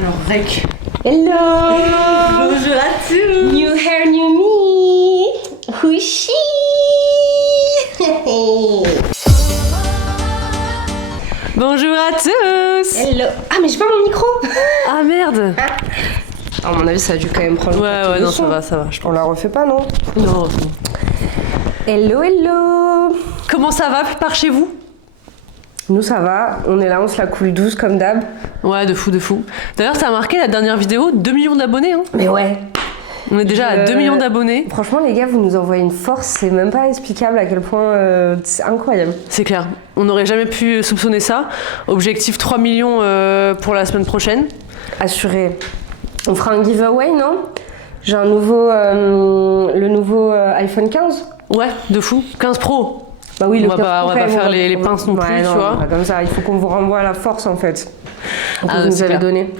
Alors, rec. Hello. Bonjour à tous. New hair, new me. Who is she? Bonjour à tous. Hello. Ah, mais j'ai pas mon micro. Ah merde. À mon avis, ça a dû quand même prendre. Ouais, non, ça va. On la refait pas, non? Non. Hello, hello. Comment ça va par chez vous? Nous, ça va. On est là, on se la coule douce comme d'hab. Ouais, de fou. D'ailleurs, ça a marqué la dernière vidéo, 2 millions d'abonnés. Hein. Mais ouais. On est déjà à 2 millions d'abonnés. Franchement, les gars, vous nous envoyez une force. C'est même pas explicable à quel point c'est incroyable. C'est clair. On n'aurait jamais pu soupçonner ça. Objectif 3 millions pour la semaine prochaine. Assuré. On fera un giveaway, non? J'ai un nouveau, le nouveau iPhone 15. Ouais, de fou. 15 Pro. Bah oui, on va pas faire les pinces non plus, non, tu vois. Pas comme ça, il faut qu'on vous renvoie la force en fait. Que vous nous c'est avez clair. donné.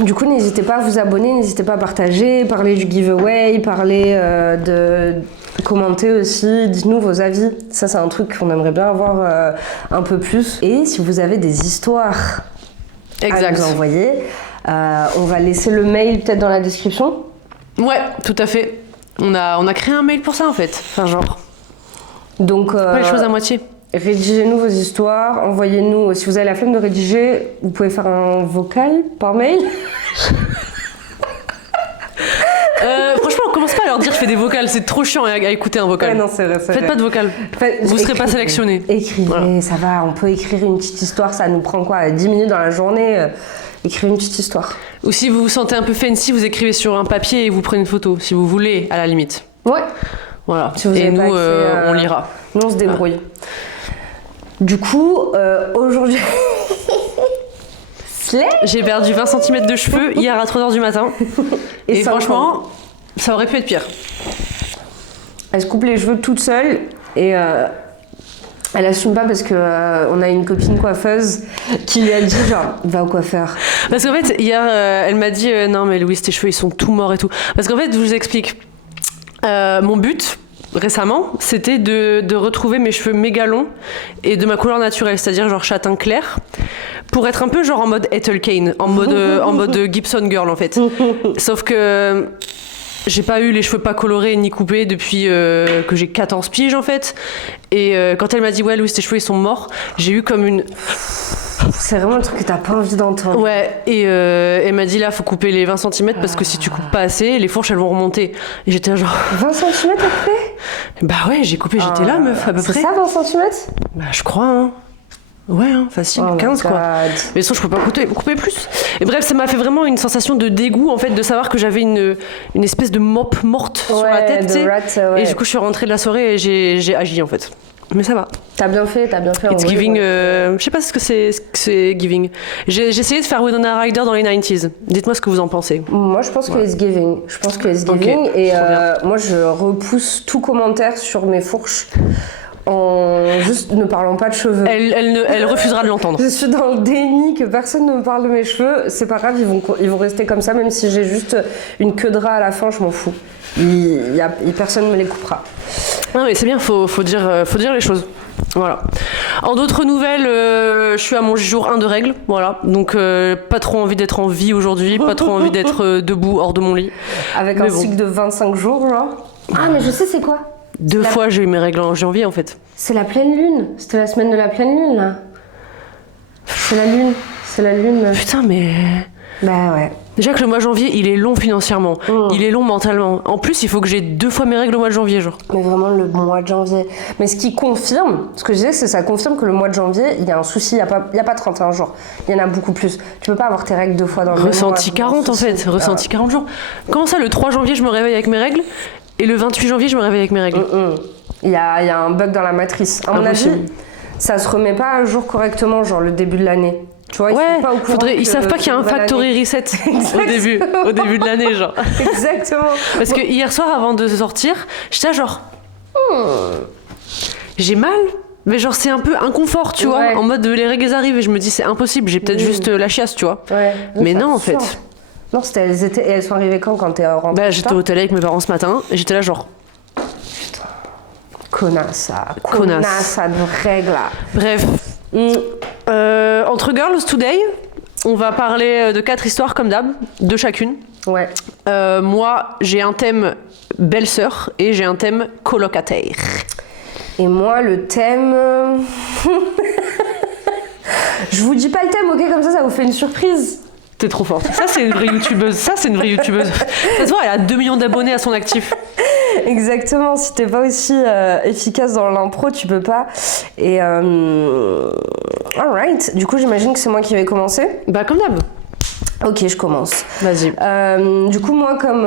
Du coup, n'hésitez pas à vous abonner, n'hésitez pas à partager, parler du giveaway, parler commenter aussi, dites-nous vos avis. Ça, c'est un truc qu'on aimerait bien avoir un peu plus. Et si vous avez des histoires à nous envoyer, on va laisser le mail peut-être dans la description. Ouais, tout à fait. On a créé un mail pour ça en fait. Enfin, genre. Donc, Pas les choses à moitié. Rédigez-nous vos histoires, envoyez-nous. Si vous avez la flemme de rédiger, vous pouvez faire un vocal par mail. Franchement, on commence pas à leur dire je fais des vocales, c'est trop chiant à écouter un vocal. Ouais, non, c'est vrai. Faites pas de vocal. Vous serez pas sélectionné. Écrivez, voilà. Ça va, on peut écrire une petite histoire, ça nous prend quoi 10 minutes dans la journée, écrire une petite histoire. Ou si vous vous sentez un peu fancy, vous écrivez sur un papier et vous prenez une photo, si vous voulez, à la limite. Ouais. Voilà. Si vous et nous, accès, on lira. Nous, on se débrouille. Voilà. Du coup, aujourd'hui... J'ai perdu 20 cm de cheveux hier à 3h du matin. Et franchement, ça aurait pu être pire. Elle se coupe les cheveux toute seule et elle assume pas parce que on a une copine coiffeuse qui lui a dit genre va au coiffeur. Parce qu'en fait, hier, elle m'a dit non mais Louise, tes cheveux ils sont tout morts et tout. Parce qu'en fait, je vous explique. Mon but... récemment, c'était de retrouver mes cheveux méga longs et de ma couleur naturelle, c'est-à-dire genre châtain clair, pour être un peu genre en mode Ethel Kane, en mode Gibson Girl en fait. Sauf que j'ai pas eu les cheveux pas colorés ni coupés depuis que j'ai 14 piges en fait. Et quand elle m'a dit ouais Louise tes cheveux ils sont morts, j'ai eu comme une... C'est vraiment un truc que t'as pas envie d'entendre. Ouais, et elle m'a dit là, faut couper les 20 cm parce que si tu coupes pas assez, les fourches elles vont remonter. Et j'étais là genre. 20 cm à coupé? Bah ouais, j'ai coupé, j'étais là, meuf, à peu près. C'est ça 20 cm? Bah je crois, hein. Ouais, hein, facile, 15 quoi. Mais sinon, je peux pas couper plus. Et bref, ça m'a fait vraiment une sensation de dégoût en fait, de savoir que j'avais une espèce de mop morte sur la tête, tu sais. Ouais. Et du coup, je suis rentrée de la soirée et j'ai agi en fait. Mais ça va. T'as bien fait. It's giving. Je sais pas ce que c'est giving. J'ai essayé de faire Winona Ryder dans les 90s. Dites-moi ce que vous en pensez. Moi, je pense que it's giving. Okay. Et moi, je repousse tout commentaire sur mes fourches en juste ne parlant pas de cheveux. Elle refusera de l'entendre. Je suis dans le déni que personne ne me parle de mes cheveux. C'est pas grave, ils vont rester comme ça, même si j'ai juste une queue de rat à la fin, je m'en fous. Personne ne me les coupera. Non mais c'est bien, faut dire les choses. Voilà. En d'autres nouvelles, je suis à mon jour 1 de règles, voilà. Donc pas trop envie d'être en vie aujourd'hui, pas trop envie d'être debout hors de mon lit. Avec un cycle de 25 jours, genre. Ah mais je sais c'est quoi. 2 fois j'ai eu mes règles en janvier en fait. C'est la pleine lune. C'était la semaine de la pleine lune là. C'est la lune. Putain mais... Bah ouais. Déjà que le mois de janvier, il est long financièrement, il est long mentalement. En plus, il faut que j'ai 2 fois mes règles au mois de janvier, genre. Mais vraiment le mois de janvier. Mais ce qui confirme, ce que je disais, c'est que ça confirme que le mois de janvier, il y a un souci, il y a pas 31 jours. Il y en a beaucoup plus. Tu peux pas avoir tes règles 2 fois dans le mois. Ressenti 40 en fait, ressenti 40 jours. Comment ça, le 3 janvier, je me réveille avec mes règles et le 28 janvier, je me réveille avec mes règles Il y a un bug dans la matrice. À mon avis, ça se remet pas à jour correctement, genre le début de l'année. Tu vois, ils savent pas qu'il y a un factory reset au début de l'année, genre. Exactement. Parce que hier soir, avant de sortir, j'étais genre... J'ai mal, mais genre c'est un peu inconfort, tu vois, en mode les règles arrivent et je me dis c'est impossible, j'ai peut-être juste la chiasse, tu vois. Ouais. Mais non, en fait. Non, elles sont arrivées quand t'es rentrée? Bah j'étais au télé avec mes parents ce matin et j'étais là genre... Connasse de règles là. Bref. Entre Girls Today, On va parler de 4 histoires comme d'hab, de chacune. Ouais. Moi, j'ai un thème belle-sœur et j'ai un thème colocataire. Et moi, le thème... Je vous dis pas le thème, ok, comme ça vous fait une surprise. T'es trop forte. Ça, c'est une vraie youtubeuse. Ça se voit, elle a 2 millions d'abonnés à son actif. Exactement, si t'es pas aussi efficace dans l'impro, tu peux pas. Et alright, du coup j'imagine que c'est moi qui vais commencer. Bah comme d'hab. Ok, je commence. Vas-y. Du coup, moi, comme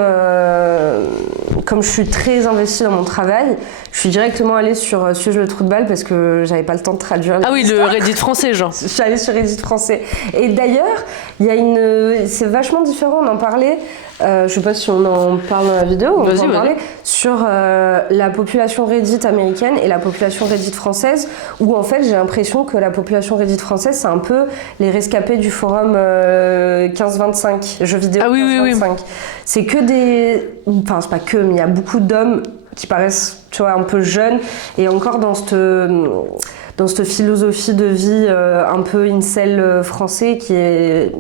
je suis très investie dans mon travail, je suis directement allée sur Suis-je le trou de balle parce que j'avais pas le temps de traduire. Ah oui, le Reddit français, genre. Je suis allée sur Reddit français. Et d'ailleurs, il y a c'est vachement différent, on en parlait. Je sais pas si on en parle dans la vidéo, on peut en parler sur la population Reddit américaine et la population Reddit française, où en fait j'ai l'impression que la population Reddit française c'est un peu les rescapés du forum 15-25, jeux vidéo 15-25. Oui. C'est que enfin c'est pas que, mais il y a beaucoup d'hommes qui paraissent, tu vois, un peu jeunes et encore dans cette philosophie de vie un peu incel français qui est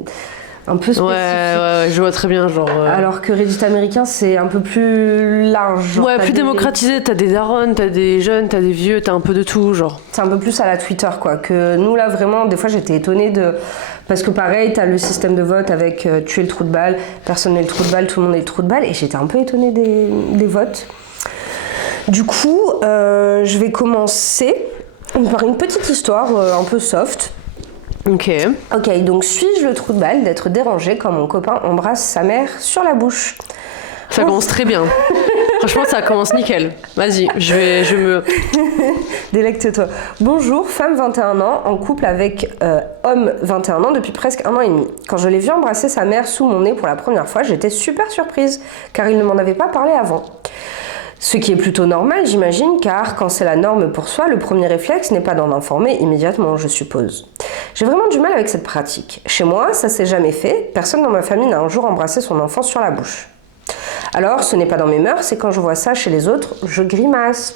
un peu spécifique. Ouais, je vois très bien, genre... Alors que Reddit américain, c'est un peu plus large. Genre, ouais, plus démocratisé, t'as des darons, t'as des jeunes, t'as des vieux, t'as un peu de tout, genre. C'est un peu plus à la Twitter, quoi. Que nous, là, vraiment, des fois, j'étais étonnée de... Parce que pareil, t'as le système de vote avec tu es le trou de balle, personne n'est le trou de balle, tout le monde est le trou de balle, et j'étais un peu étonnée des votes. Du coup, je vais commencer par une petite histoire un peu soft. Ok, donc suis-je le trou de balle d'être dérangée quand mon copain embrasse sa mère sur la bouche? Ça commence très bien. Franchement, ça commence nickel. Vas-y, je me... Délecte-toi. Bonjour, femme 21 ans, en couple avec homme 21 ans depuis presque 1 an et demi. Quand je l'ai vu embrasser sa mère sous mon nez pour la première fois, j'étais super surprise, car il ne m'en avait pas parlé avant. Ce qui est plutôt normal, j'imagine, car quand c'est la norme pour soi, le premier réflexe n'est pas d'en informer immédiatement, je suppose. J'ai vraiment du mal avec cette pratique. Chez moi, ça s'est jamais fait, personne dans ma famille n'a un jour embrassé son enfant sur la bouche. Alors, ce n'est pas dans mes mœurs, et quand je vois ça chez les autres, je grimace.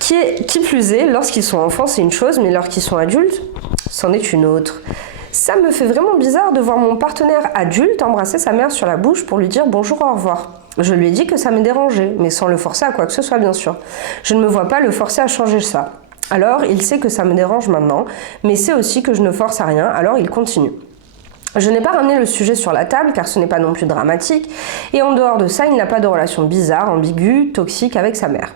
Qui plus est, lorsqu'ils sont enfants, c'est une chose, mais lorsqu'ils sont adultes, c'en est une autre. Ça me fait vraiment bizarre de voir mon partenaire adulte embrasser sa mère sur la bouche pour lui dire bonjour, au revoir. Je lui ai dit que ça me dérangeait, mais sans le forcer à quoi que ce soit, bien sûr. Je ne me vois pas le forcer à changer ça. Alors, il sait que ça me dérange maintenant, mais sait aussi que je ne force à rien, alors il continue. Je n'ai pas ramené le sujet sur la table, car ce n'est pas non plus dramatique, et en dehors de ça, il n'a pas de relation bizarre, ambiguë, toxique avec sa mère.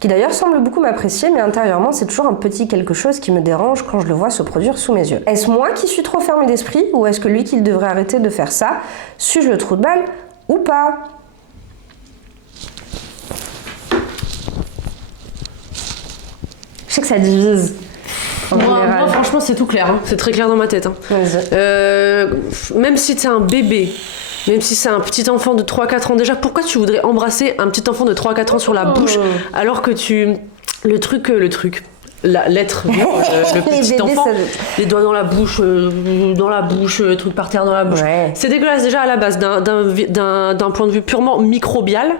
Qui d'ailleurs semble beaucoup m'apprécier, mais intérieurement, c'est toujours un petit quelque chose qui me dérange quand je le vois se produire sous mes yeux. Est-ce moi qui suis trop fermée d'esprit, ou est-ce que lui qui devrait arrêter de faire ça? Suis-je le trou de balle ou pas? Je sais que ça divise. Moi, franchement, c'est tout clair. Hein. C'est très clair dans ma tête. Hein. Même si t'es un bébé, même si c'est un petit enfant de 3-4 ans déjà, pourquoi tu voudrais embrasser un petit enfant de 3-4 ans sur la bouche alors que tu... Le truc, l'être, le petit bébés, enfant, les doigts dans la bouche, le truc par terre dans la bouche. Ouais. C'est dégueulasse déjà à la base, d'un point de vue purement microbial.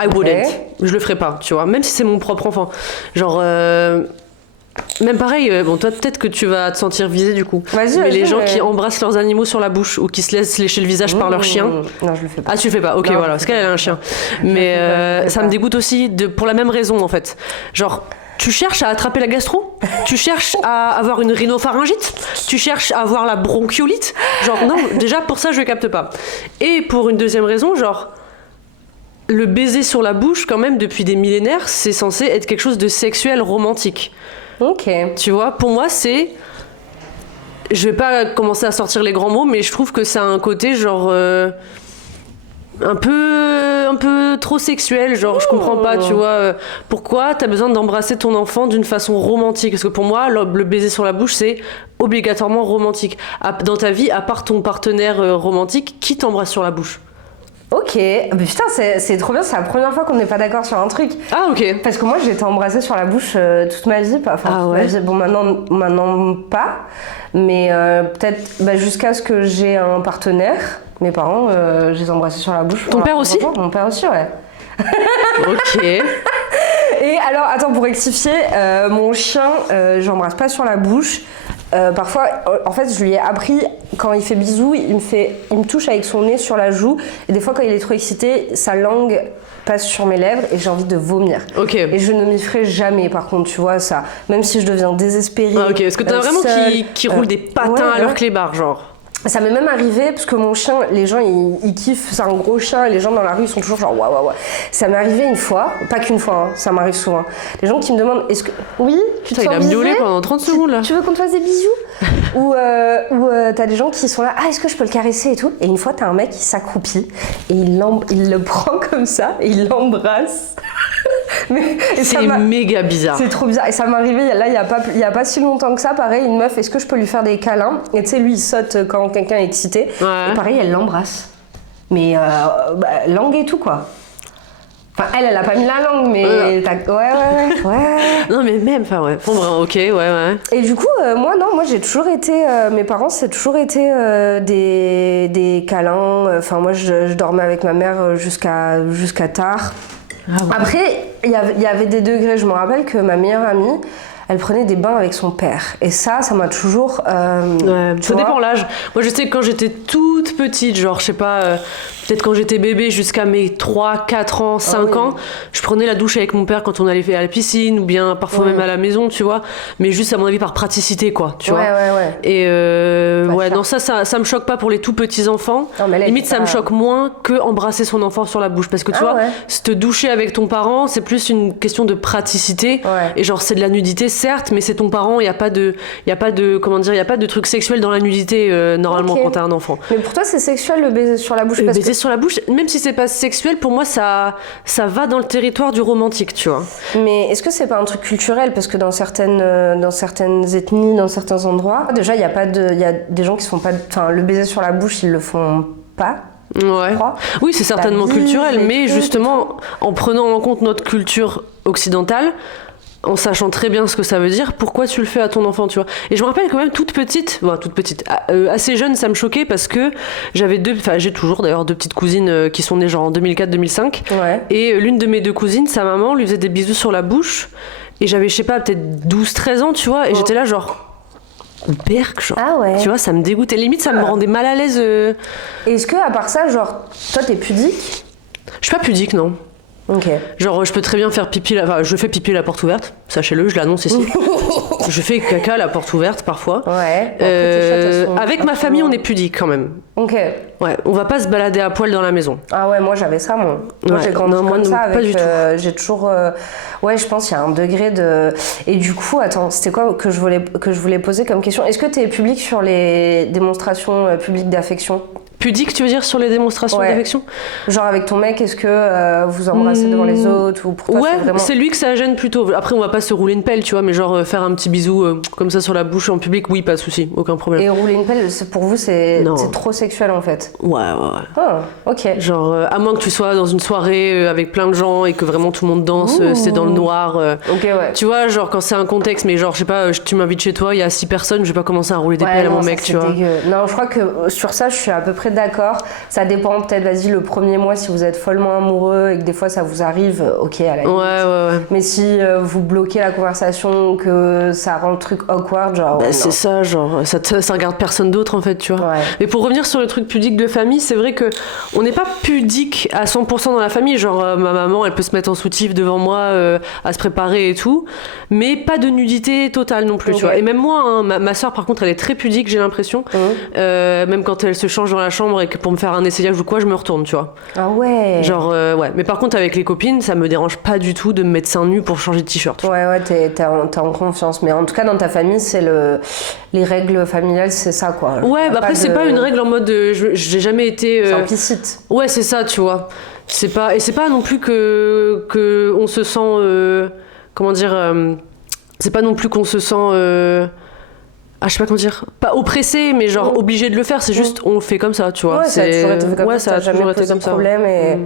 I wouldn't. Je le ferais pas, tu vois. Même si c'est mon propre enfant. Genre... Même pareil, bon toi peut-être que tu vas te sentir visé du coup. Mais les gens qui embrassent leurs animaux sur la bouche ou qui se laissent lécher le visage par leur chien. Non, je le fais pas. Ah tu le fais pas, ok, non, voilà, parce qu'elle a un chien. Mais ça me dégoûte aussi pour la même raison en fait. Genre, tu cherches à attraper la gastro? Tu cherches à avoir une rhinopharyngite? Tu cherches à avoir la bronchiolite? Genre non, déjà pour ça je capte pas. Et pour une deuxième raison, genre... Le baiser sur la bouche, quand même, depuis des millénaires, c'est censé être quelque chose de sexuel, romantique. Ok. Tu vois, pour moi, c'est... Je vais pas commencer à sortir les grands mots, mais je trouve que ça a un côté, genre... un peu trop sexuel, genre, je comprends pas, tu vois. Pourquoi t'as besoin d'embrasser ton enfant d'une façon romantique? Parce que pour moi, le baiser sur la bouche, c'est obligatoirement romantique. Dans ta vie, à part ton partenaire romantique, qui t'embrasse sur la bouche? Ok, mais putain, c'est trop bien, c'est la première fois qu'on n'est pas d'accord sur un truc. Ah, ok. Parce que moi, j'ai été embrassée sur la bouche toute ma vie. Enfin, toute ma vie. Bon, maintenant pas. Mais peut-être jusqu'à ce que j'ai un partenaire. Mes parents, je les ai embrassés sur la bouche. Ton père aussi? Mon père aussi, ouais. Ok. Et alors, attends, pour rectifier, mon chien, j'embrasse pas sur la bouche. parfois, en fait, je lui ai appris, quand il fait bisou, il me touche avec son nez sur la joue. Et des fois, quand il est trop excité, sa langue passe sur mes lèvres et j'ai envie de vomir. Ok. Et je ne m'y ferai jamais, par contre, tu vois, ça. Même si je deviens désespérée. Ah, ok. Est-ce que t'as vraiment seule, qui roulent des patins à leur clébard, genre? Ça m'est même arrivé, parce que mon chien, les gens ils kiffent, c'est un gros chien, et les gens dans la rue ils sont toujours genre waouh waouh waouh. Ça m'est arrivé une fois, pas qu'une fois, hein, ça m'arrive souvent. Les gens qui me demandent est-ce que. Oui, tu te Putain, sens il a miaulé visé pendant 30 secondes là. Tu veux qu'on te fasse des bisous? Ou t'as des gens qui sont là, ah est-ce que je peux le caresser et tout? Et une fois t'as un mec qui s'accroupit et il le prend comme ça et il l'embrasse. C'est méga bizarre. C'est trop bizarre. Et ça m'est arrivé là, il y a pas si longtemps que ça. Pareil, une meuf, est-ce que je peux lui faire des câlins? Et tu sais, lui, il saute quand quelqu'un est excité. Ouais. Et pareil, elle l'embrasse. Mais langue et tout, quoi. Enfin, elle a pas mis la langue, mais ouais. Non, mais même, enfin, ouais. Bon, bah, ok, ouais. Et du coup, moi, j'ai toujours été. Mes parents, c'est toujours été des câlins. Enfin, moi, je dormais avec ma mère jusqu'à tard. Ah ouais. Après, il y avait des degrés. Je me rappelle que ma meilleure amie, elle prenait des bains avec son père. Et ça m'a toujours... ça dépend l'âge. Moi, je sais que quand j'étais toute petite, genre, je sais pas, peut-être quand j'étais bébé jusqu'à mes 3, 4 ans, 5 ans, je prenais la douche avec mon père quand on allait à la piscine ou bien parfois même à la maison, tu vois. Mais juste, à mon avis, par praticité, quoi, tu vois. Ouais. Et non, ça me choque pas pour les tout petits enfants. Non, mais là, limite, ça me choque moins que embrasser son enfant sur la bouche. Parce que tu vois, se te doucher avec ton parent, c'est plus une question de praticité. Ouais. Et genre, c'est de la nudité, certes, mais c'est ton parent, il y a pas de truc sexuel dans la nudité normalement quand t'as un enfant. Mais pour toi, c'est sexuel le baiser sur la bouche? Le baiser sur la bouche, même si c'est pas sexuel, pour moi, ça va dans le territoire du romantique, tu vois. Mais est-ce que c'est pas un truc culturel? Parce que dans certaines ethnies, dans certains endroits, déjà, il y a des gens qui se font pas... Enfin, le baiser sur la bouche, ils le font pas. Ouais. Oui, c'est certainement culturel, mais justement, en prenant en compte notre culture occidentale, en sachant très bien ce que ça veut dire, pourquoi tu le fais à ton enfant, tu vois. Et je me rappelle quand même toute petite, assez jeune, ça me choquait parce que j'ai toujours d'ailleurs deux petites cousines qui sont nées genre en 2004-2005. Ouais. Et l'une de mes deux cousines, sa maman, lui faisait des bisous sur la bouche. Et j'avais, je sais pas, peut-être 12-13 ans, tu vois. Et j'étais là genre... Berk, genre. Ah ouais. Tu vois, ça me dégoûtait. Limite, ça me rendait mal à l'aise. Et est-ce que, à part ça, genre, toi, t'es pudique? Je suis pas pudique, non. Ok. Genre, je peux très bien faire pipi, je fais pipi à la porte ouverte, sachez-le, je l'annonce ici. Je fais caca à la porte ouverte parfois. Ouais. Avec ma famille, on est pudique quand même. Ok. Ouais, on va pas se balader à poil dans la maison. Ah ouais, moi j'avais ça, moi. Moi j'ai grandi comme ça avec. Pas du tout. J'ai toujours. Ouais, je pense qu'il y a un degré de. Et du coup, attends, c'était quoi que je voulais poser comme question? Est-ce que t'es pudique sur les démonstrations publiques d'affection? Pudique, tu veux dire, sur les démonstrations d'affection? Genre avec ton mec, est-ce que vous embrassez devant les autres ou pour toi, ouais, c'est vraiment... c'est lui que ça gêne plutôt. Après, on va pas se rouler une pelle, tu vois, mais genre faire un petit bisou comme ça sur la bouche en public, oui, pas de souci, aucun problème. Et rouler une pelle, pour vous, c'est trop sexuel en fait? Ouais. Ah, ok. Genre, à moins que tu sois dans une soirée avec plein de gens et que vraiment tout le monde danse, c'est dans le noir. Ok, ouais. Tu vois, genre quand c'est un contexte, mais genre, je sais pas, tu m'invites chez toi, il y a 6 personnes, je vais pas commencer à rouler des pelles à mon mec, tu vois. Non, je crois que sur ça, je suis à peu près d'accord. Ça dépend peut-être, vas-y, le premier mois, si vous êtes follement amoureux et que des fois ça vous arrive, ok, à la limite. Ouais. Mais si vous bloquez la conversation, que ça rend le truc awkward, genre... c'est ça, genre, ça regarde personne d'autre, en fait, tu vois. Ouais. Mais pour revenir sur le truc pudique de famille, c'est vrai que on n'est pas pudique à 100% dans la famille. Genre, ma maman, elle peut se mettre en soutif devant moi, à se préparer et tout. Mais pas de nudité totale non plus, tu vois. Et même moi, hein, ma soeur, par contre, elle est très pudique, j'ai l'impression. Même quand elle se change dans la chambre et que pour me faire un essayage ou quoi, je me retourne, tu vois. Ah ouais. Genre, ouais. Mais par contre, avec les copines, ça me dérange pas du tout de me mettre seins nus pour changer de t-shirt. Ouais, t'es en confiance. Mais en tout cas, dans ta famille, c'est les règles familiales, c'est ça, quoi. Ouais, bah après, c'est pas une règle en mode j'ai jamais été. C'est implicite. Ouais, c'est ça, tu vois. C'est pas non plus que on se sent. Comment dire. C'est pas non plus qu'on se sent. Je sais pas comment dire, pas oppressé, mais genre obligé de le faire, c'est juste on le fait comme ça, tu vois. Ouais, ça a toujours été comme ça, ça a jamais été comme ça. Problème et...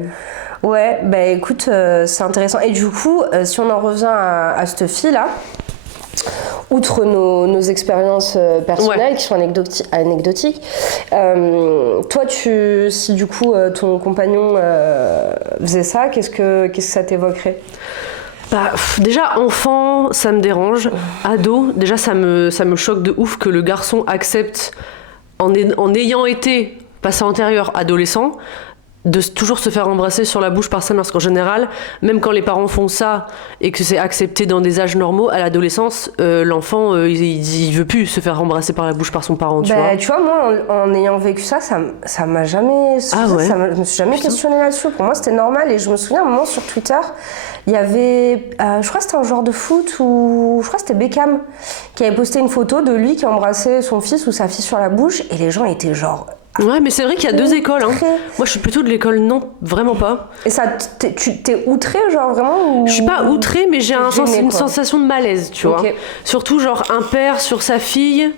Ouais, bah écoute, c'est intéressant. Et du coup, si on en revient à cette fille-là, outre nos expériences personnelles qui sont anecdotiques, toi, si du coup ton compagnon faisait ça, qu'est-ce que ça t'évoquerait? Déjà, enfant, ça me dérange. Ado, déjà, ça me choque de ouf que le garçon accepte, en ayant été passé antérieur adolescent, de toujours se faire embrasser sur la bouche par sa mère. Parce qu'en général, même quand les parents font ça et que c'est accepté dans des âges normaux, à l'adolescence, l'enfant, il veut plus se faire embrasser par la bouche par son parent, tu vois. Tu vois, moi, en ayant vécu ça m'a jamais... je me suis jamais questionnée là-dessus. Pour moi, c'était normal. Et je me souviens, à un moment, sur Twitter, il y avait... je crois que c'était un joueur de foot ou... Je crois que c'était Beckham qui avait posté une photo de lui qui embrassait son fils ou sa fille sur la bouche. Et les gens étaient genre... Ouais, mais c'est vrai qu'il y a deux écoles. Hein. Moi, je suis plutôt de l'école non, vraiment pas. Et ça, t'es outrée, genre vraiment ou... Je suis pas outrée, mais j'ai une sensation de malaise, tu vois. Surtout, genre, un père sur sa fille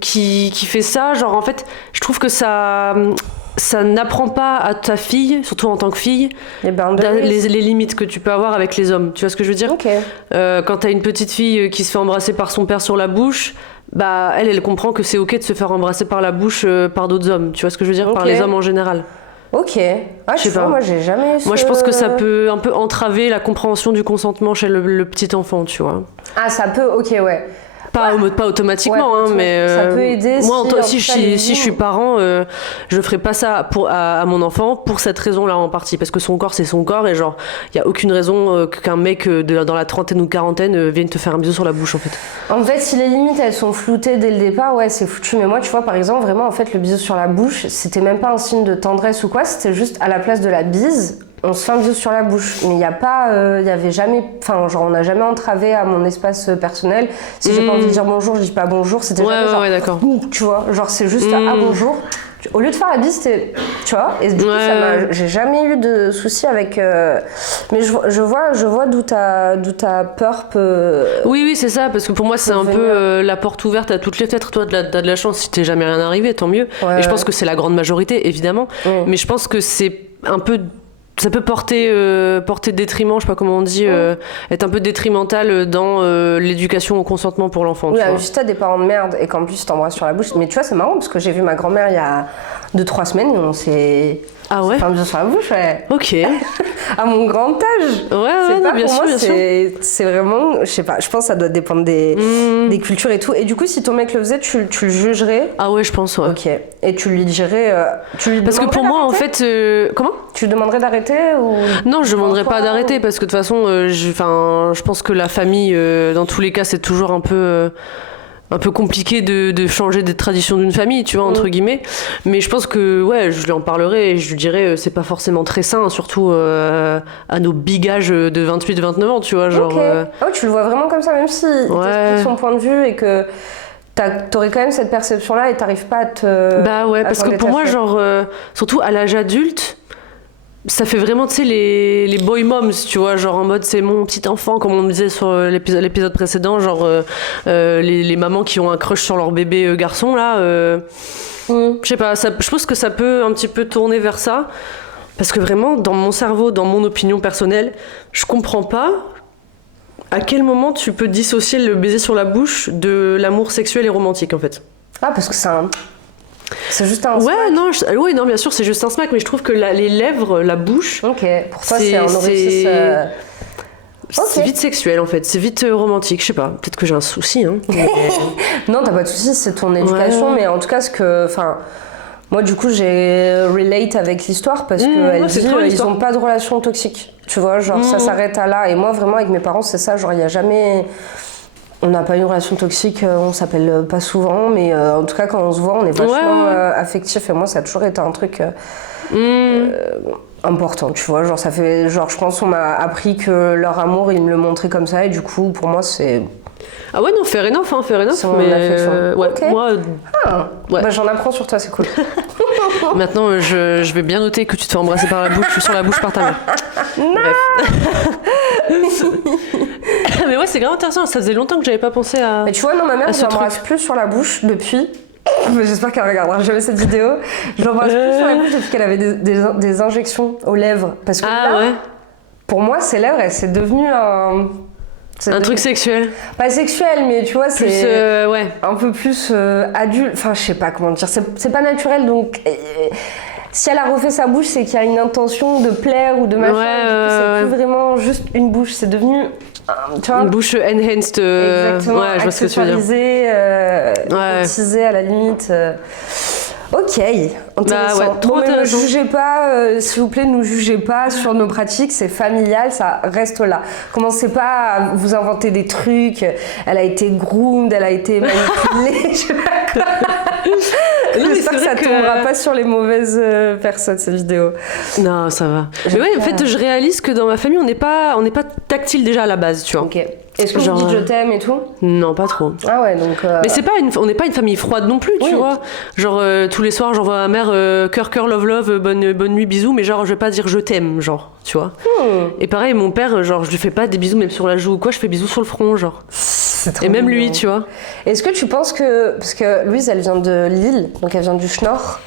qui fait ça. Genre, en fait, je trouve que ça n'apprend pas à ta fille, surtout en tant que fille, les limites que tu peux avoir avec les hommes. Tu vois ce que je veux dire ? Quand t'as une petite fille qui se fait embrasser par son père sur la bouche... Bah, elle comprend que c'est ok de se faire embrasser par la bouche par d'autres hommes. Tu vois ce que je veux dire ? Par les hommes en général. Ok. Ah, je sais pas. Moi, j'ai jamais eu Moi, je pense que ça peut un peu entraver la compréhension du consentement chez le petit enfant, tu vois. Ah, ça peut, ok, ouais. Pas automatiquement, hein, mais ça peut aider. Moi, si je suis parent, je ferai pas ça à mon enfant pour cette raison-là en partie, parce que son corps c'est son corps et genre il y a aucune raison qu'un mec dans la trentaine ou quarantaine vienne te faire un bisou sur la bouche en fait. En fait, si les limites elles sont floutées dès le départ, ouais, c'est foutu. Mais moi, tu vois, par exemple, vraiment, en fait, le bisou sur la bouche, c'était même pas un signe de tendresse ou quoi, c'était juste à la place de la bise. On se fait un bisou sur la bouche, mais il y avait jamais, enfin genre on n'a jamais entravé à mon espace personnel. Si j'ai pas envie de dire bonjour, je dis pas bonjour. C'était jamais genre, d'accord. Tu vois, genre c'est juste ah bonjour. Au lieu de faire la bise, c'était, tu vois. Et du coup, j'ai jamais eu de soucis avec. Mais je vois d'où ta peur peut. Oui, c'est ça, parce que pour moi c'est un peu la porte ouverte à toutes les fenêtres. Toi, t'as de la chance, si t'es jamais rien arrivé, tant mieux. Et je pense que c'est la grande majorité, évidemment. Mais je pense que c'est un peu. Ça peut porter détriment, je sais pas comment on dit, être un peu détrimental dans l'éducation au consentement pour l'enfant. Oui, juste à des parents de merde et qu'en plus t'embrasses sur la bouche. Mais tu vois, c'est marrant parce que j'ai vu ma grand-mère il y a 2-3 semaines et on s'est... Ah ouais ? Fait un bisou sur la bouche, ouais. Ok. À mon grand âge. Ouais, bien sûr, bien sûr. C'est vraiment, je sais pas, je pense que ça doit dépendre des cultures et tout. Et du coup, si ton mec le faisait, tu le jugerais ? Ah ouais, je pense, ouais. Ok. Et tu lui dirais... parce que pour moi, en fait... comment ? Tu lui demanderais d'arrêter ou... Non, je demanderais pas d'arrêter parce que de toute façon, je pense que la famille, dans tous les cas, c'est toujours un peu compliqué de changer des traditions d'une famille, tu vois, entre guillemets. Mais je pense que, ouais, je lui en parlerai et je lui dirais, c'est pas forcément très sain, surtout à nos bigages de 28-29 ans, tu vois, genre... Oh, tu le vois vraiment comme ça, même si il t'explique son point de vue et que t'aurais quand même cette perception-là et t'arrives pas à te... Bah ouais, parce que pour moi, genre, surtout à l'âge adulte, ça fait vraiment, tu sais, les boy moms, tu vois, genre en mode c'est mon petit enfant, comme on me disait sur l'épisode précédent, genre les mamans qui ont un crush sur leur bébé garçon, là. Je sais pas, je pense que ça peut un petit peu tourner vers ça, parce que vraiment, dans mon cerveau, dans mon opinion personnelle, je comprends pas à quel moment tu peux dissocier le baiser sur la bouche de l'amour sexuel et romantique, en fait. Ah, parce que c'est juste un smack. Ouais, non, bien sûr, c'est juste un smack, mais je trouve que les lèvres, la bouche... Ok, pour toi, c'est un orifice... C'est vite sexuel, en fait. C'est vite romantique, je sais pas. Peut-être que j'ai un souci, hein. Non, t'as pas de souci, c'est ton éducation, mais en tout cas, moi, du coup, j'ai relate avec l'histoire parce qu'elle dit ils ont pas de relation toxique. Tu vois, genre, ça s'arrête à là. Et moi, vraiment, avec mes parents, c'est ça. Genre, il y a jamais... On n'a pas eu une relation toxique, on s'appelle pas souvent, mais en tout cas, quand on se voit, on est vachement affectif. Et moi, ça a toujours été un truc important, tu vois. Genre, ça fait... Genre, je pense qu'on m'a appris que leur amour, ils me le montraient comme ça. Et du coup, pour moi, c'est... Ah ouais, non, fair enough, C'est mon affection. Okay. Moi... Bah, j'en apprends sur toi, c'est cool. Maintenant, je vais bien noter que tu te fais embrasser par la bouche, sur la bouche par ta mère. Bref. Mais ouais, c'est grave intéressant. Ça faisait longtemps que j'avais pas pensé à... Mais tu vois, non, ma mère ne m'embrasse plus sur la bouche depuis... J'espère qu'elle regardera jamais cette vidéo. Je l'embrasse plus sur la bouche depuis qu'elle avait des injections aux lèvres. Parce que pour moi, ses lèvres, c'est devenu un truc sexuel. Pas sexuel, mais tu vois, c'est un peu plus adulte. Enfin, je sais pas comment dire. C'est pas naturel, donc... Si elle a refait sa bouche, c'est qu'il y a une intention de plaire ou de machin. C'est plus vraiment juste une bouche, c'est devenu... Tu vois, une bouche enhanced. Exactement, Ouais, je vois ce que tu veux dire. Accessoirisée à la limite. Ok, intéressant. Ouais, trop mais intéressant. ne jugez pas, s'il vous plaît, ne nous jugez pas sur nos pratiques, c'est familial, ça reste là. Commencez pas à vous inventer des trucs, elle a été groomed, elle a été manipulée, je sais pas quoi. J'espère que ça tombera pas sur les mauvaises personnes, cette vidéo. Non, ça va. Mais ouais, en fait, je réalise que dans ma famille, on n'est pas tactile déjà à la base, tu vois. Ok. Est-ce que vous dites je t'aime et tout? Non, pas trop. Ah ouais, donc... Mais on n'est pas une famille froide non plus, tu vois. Genre, tous les soirs, j'envoie à ma mère cœur, love, love, bonne nuit, bisous, mais genre, je vais pas dire je t'aime, genre, tu vois. Et pareil, mon père, genre, je lui fais pas des bisous même sur la joue ou quoi, je fais bisous sur le front, genre. Et même mignon. lui, tu vois. Est-ce que tu penses que... Parce que Louise, elle vient de Lille, donc elle vient du Schnorr.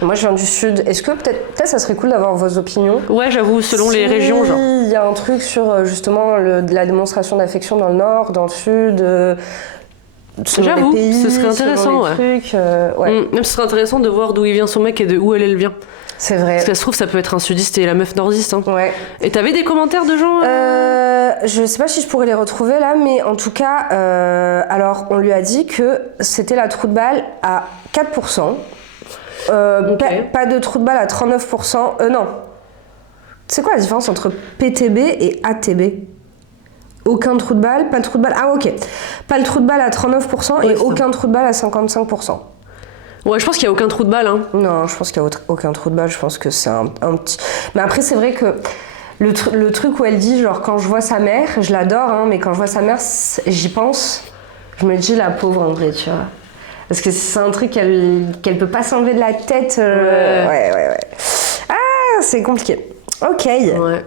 Moi, je viens du Sud. Est-ce que peut-être ça serait cool d'avoir vos opinions? Ouais, j'avoue, selon les régions, genre. Il y a un truc sur justement la démonstration d'affection dans le Nord, dans le Sud, selon les pays, ce serait intéressant, selon les trucs, ouais. Même ce serait intéressant de voir d'où il vient son mec et de où elle vient. C'est vrai. Parce que ça se trouve, ça peut être un sudiste et la meuf nordiste. Hein. Ouais. Et t'avais des commentaires de gens Je sais pas si je pourrais les retrouver là, mais en tout cas, alors on lui a dit que c'était la trou de balle à 4%. Okay. Pas de trou de balle à 39%. Non. C'est quoi la différence entre PTB et ATB? Aucun trou de balle, pas de trou de balle. Ah ok. Pas le trou de balle à 39% et aucun trou de balle à 55%. Ouais, je pense qu'il n'y a aucun trou de balle. Hein. Non, je pense qu'il n'y a aucun trou de balle. Je pense que c'est un petit... Mais après, c'est vrai que le truc où elle dit, genre, quand je vois sa mère, je l'adore, hein, mais quand je vois sa mère, j'y pense. Je me dis, la pauvre en vrai, tu vois. Parce que c'est un truc qu'elle peut pas s'enlever de la tête. Ouais. Ah, c'est compliqué. Ok. Ouais.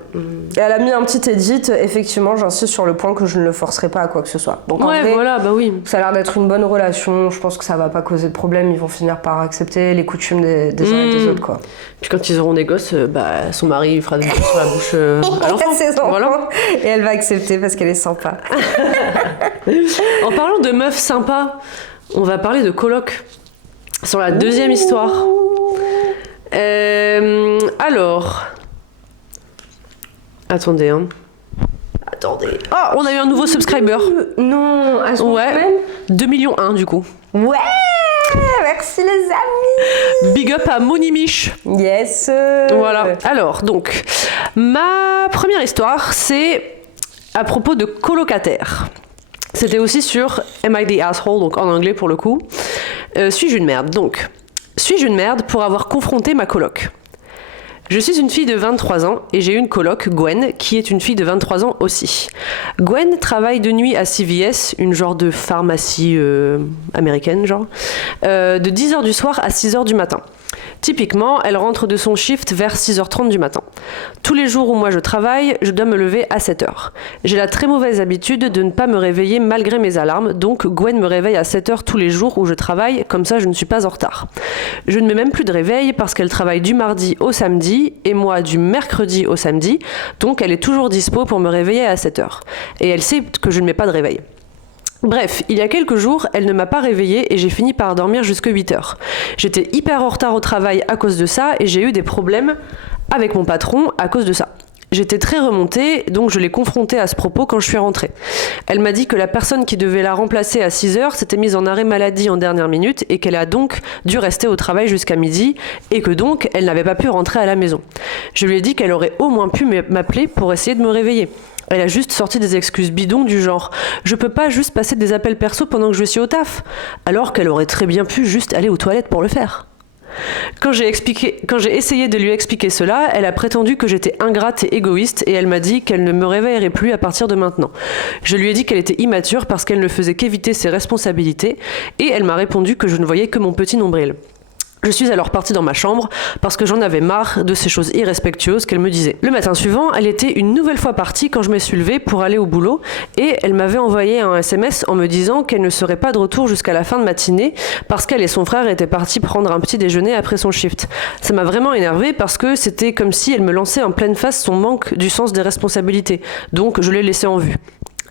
Et elle a mis un petit edit. Effectivement, j'insiste sur le point que je ne le forcerai pas à quoi que ce soit. Donc en vrai, voilà, bah oui. ça a l'air d'être une bonne relation. Je pense que ça va pas causer de problème. Ils vont finir par accepter les coutumes des uns et des autres, quoi. Puis quand ils auront des gosses, son mari fera des bisous sur la bouche à l'enfant. Ses enfants. Voilà. Et elle va accepter parce qu'elle est sympa. En parlant de meufs sympas, on va parler de coloc sur la deuxième histoire. Alors, attendez, hein. Oh, on a eu un nouveau subscriber. Non, à ce moment même 2,1 millions du coup. Ouais, merci les amis. Big up à Monimiche. Yes. Voilà. Alors, donc, ma première histoire, c'est à propos de colocataires. C'était aussi sur Am I the Asshole, donc en anglais pour le coup. Suis-je une merde? Donc, suis-je une merde pour avoir confronté ma coloc? Je suis une fille de 23 ans et j'ai une coloc, Gwen, qui est une fille de 23 ans aussi. Gwen travaille de nuit à CVS, une genre de pharmacie américaine, genre, de 10h du soir à 6h du matin. Typiquement, elle rentre de son shift vers 6h30 du matin. Tous les jours où moi je travaille, je dois me lever à 7h. J'ai la très mauvaise habitude de ne pas me réveiller malgré mes alarmes, donc Gwen me réveille à 7h tous les jours où je travaille, comme ça je ne suis pas en retard. Je ne mets même plus de réveil parce qu'elle travaille du mardi au samedi et moi du mercredi au samedi, donc elle est toujours dispo pour me réveiller à 7h. Et elle sait que je ne mets pas de réveil. Bref, il y a quelques jours, elle ne m'a pas réveillée et j'ai fini par dormir jusqu'à 8h. J'étais hyper en retard au travail à cause de ça et j'ai eu des problèmes avec mon patron à cause de ça. J'étais très remontée, donc je l'ai confrontée à ce propos quand je suis rentrée. Elle m'a dit que la personne qui devait la remplacer à 6h s'était mise en arrêt maladie en dernière minute et qu'elle a donc dû rester au travail jusqu'à midi et que donc elle n'avait pas pu rentrer à la maison. Je lui ai dit qu'elle aurait au moins pu m'appeler pour essayer de me réveiller. Elle a juste sorti des excuses bidons du genre « Je peux pas juste passer des appels perso pendant que je suis au taf », alors qu'elle aurait très bien pu juste aller aux toilettes pour le faire. Quand j'ai essayé de lui expliquer cela, elle a prétendu que j'étais ingrate et égoïste et elle m'a dit qu'elle ne me réveillerait plus à partir de maintenant. Je lui ai dit qu'elle était immature parce qu'elle ne faisait qu'éviter ses responsabilités et elle m'a répondu que je ne voyais que mon petit nombril. Je suis alors partie dans ma chambre parce que j'en avais marre de ces choses irrespectueuses qu'elle me disait. Le matin suivant, elle était une nouvelle fois partie quand je me suis levée pour aller au boulot et elle m'avait envoyé un SMS en me disant qu'elle ne serait pas de retour jusqu'à la fin de matinée parce qu'elle et son frère étaient partis prendre un petit déjeuner après son shift. Ça m'a vraiment énervée parce que c'était comme si elle me lançait en pleine face son manque du sens des responsabilités. Donc je l'ai laissée en vue.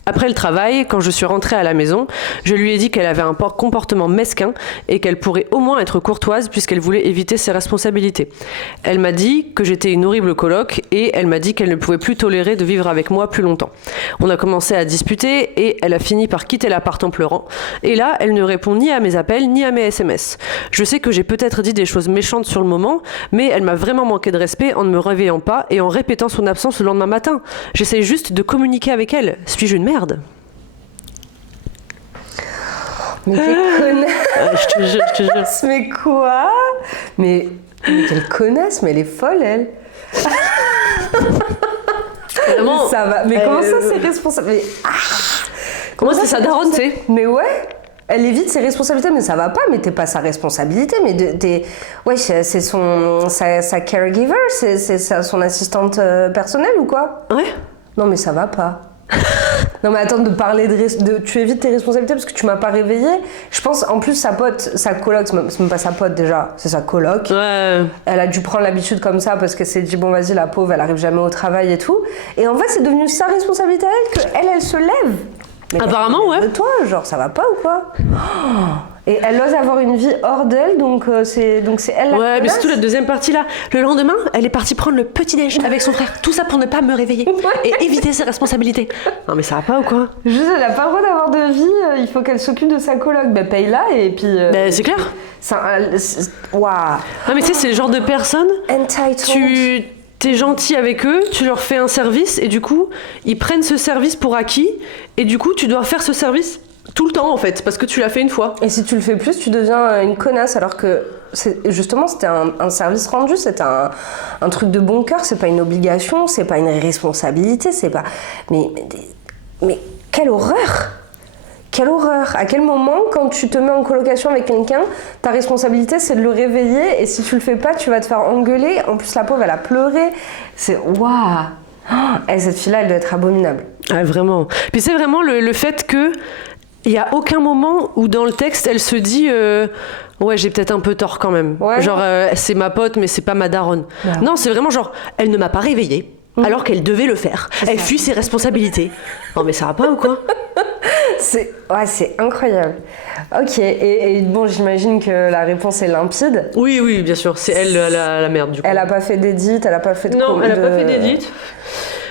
Après le travail, quand je suis rentrée à la maison, je lui ai dit qu'elle avait un comportement mesquin et qu'elle pourrait au moins être courtoise puisqu'elle voulait éviter ses responsabilités. Elle m'a dit que j'étais une horrible coloc et elle m'a dit qu'elle ne pouvait plus tolérer de vivre avec moi plus longtemps. On a commencé à disputer et elle a fini par quitter l'appart en pleurant. Et là, elle ne répond ni à mes appels ni à mes SMS. Je sais que j'ai peut-être dit des choses méchantes sur le moment, mais elle m'a vraiment manqué de respect en ne me réveillant pas et en répétant son absence le lendemain matin. J'essaye juste de communiquer avec elle. Suis-je une merde ? Mais quelle connasse. Je te jure. Mais quoi mais quelle connasse, mais elle est folle, elle. Vraiment, ça va. Mais comment ça, c'est responsable? Mais, moi, c'est sa daronne, tu sais. Mais ouais, elle évite ses responsabilités, mais ça va pas, mais t'es pas sa responsabilité, mais ouais, c'est sa caregiver, c'est son assistante personnelle ou quoi? Ouais. Non, mais ça va pas. Non mais attends, de parler tu évites tes responsabilités parce que tu m'as pas réveillée. Je pense en plus sa pote, sa coloc, c'est même pas sa pote déjà, c'est sa coloc. Ouais. Elle a dû prendre l'habitude comme ça parce qu'elle s'est dit bon vas-y la pauvre, elle arrive jamais au travail et tout. Et en fait c'est devenu sa responsabilité à elle que elle se lève. Mais apparemment ouais. De toi, genre ça va pas ou quoi? Et elle ose avoir une vie hors d'elle, donc c'est elle la ouais, mais connasse. surtout la deuxième partie là. Le lendemain, elle est partie prendre le petit-déj avec son frère. Tout ça pour ne pas me réveiller et éviter ses responsabilités. Non mais ça va pas ou quoi? Juste, elle a pas le droit d'avoir de vie, il faut qu'elle s'occupe de sa coloc. Ben paye-la et puis... c'est clair. Waouh. Ah mais tu sais, c'est le genre de personne... Entitled. T'es gentil avec eux, tu leur fais un service et du coup, ils prennent ce service pour acquis et du coup, tu dois faire ce service tout le temps en fait, parce que tu l'as fait une fois. Et si tu le fais plus, tu deviens une connasse, alors que justement c'était un service rendu, c'était un truc de bon cœur, c'est pas une obligation, c'est pas une responsabilité, c'est pas... Mais quelle horreur! Quelle horreur! À quel moment, quand tu te mets en colocation avec quelqu'un, ta responsabilité c'est de le réveiller et si tu le fais pas, tu vas te faire engueuler. En plus, la pauvre, elle a pleuré. C'est... Waouh! Et cette fille-là, elle doit être abominable. Ah, vraiment. Puis c'est vraiment le fait que il y a aucun moment où dans le texte, elle se dit ouais, j'ai peut-être un peu tort quand même. Ouais. Genre, c'est ma pote, mais c'est pas ma daronne. Ouais. Non, c'est vraiment genre, elle ne m'a pas réveillée. Alors qu'elle devait le faire. Elle fuit ses responsabilités. Non mais ça va pas ou quoi? C'est incroyable. Ok, et bon, j'imagine que la réponse est limpide. Oui, bien sûr, c'est elle la merde du coup. Elle a pas fait d'édit, elle a pas fait de... Non, elle a pas fait d'édit.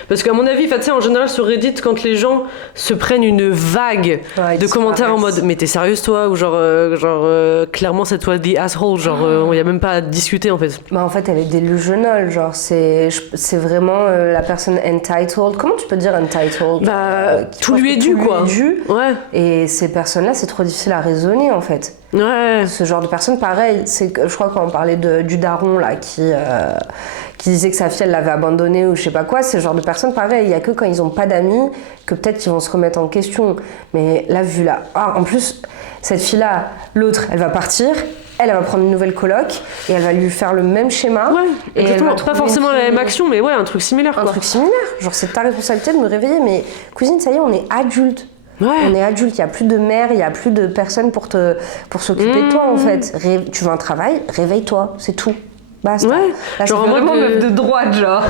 Parce qu'à mon avis, tu sais, en général sur Reddit, quand les gens se prennent une vague de commentaires en mode mais t'es sérieuse toi? Ou genre clairement c'est toi the asshole, genre y a même pas à discuter en fait. Bah en fait elle est delusional, genre c'est vraiment la personne entitled. Comment tu peux dire entitled? Bah tout lui est dû quoi. Ouais. Et ces personnes-là c'est trop difficile à raisonner en fait. Ouais. Ce genre de personne pareil, je crois quand on parlait du daron là qui disait que sa fille elle l'avait abandonné ou je sais pas quoi, c'est le genre de personnes pareil, il y a que quand ils ont pas d'amis que peut-être ils vont se remettre en question. Mais là vu là, en plus cette fille là, l'autre elle va partir, elle va prendre une nouvelle coloc et elle va lui faire le même schéma. Ouais, et elle va pas forcément la même action, mais ouais, un truc similaire quoi. Un truc similaire, genre c'est ta responsabilité de me réveiller, mais cousine ça y est on est adulte. Ouais. On est adulte, il n'y a plus de mère, il n'y a plus de personne pour s'occuper de toi en fait. Tu veux un travail, réveille-toi, c'est tout. Basta. Ouais. Là, genre vraiment meuf de droite, genre.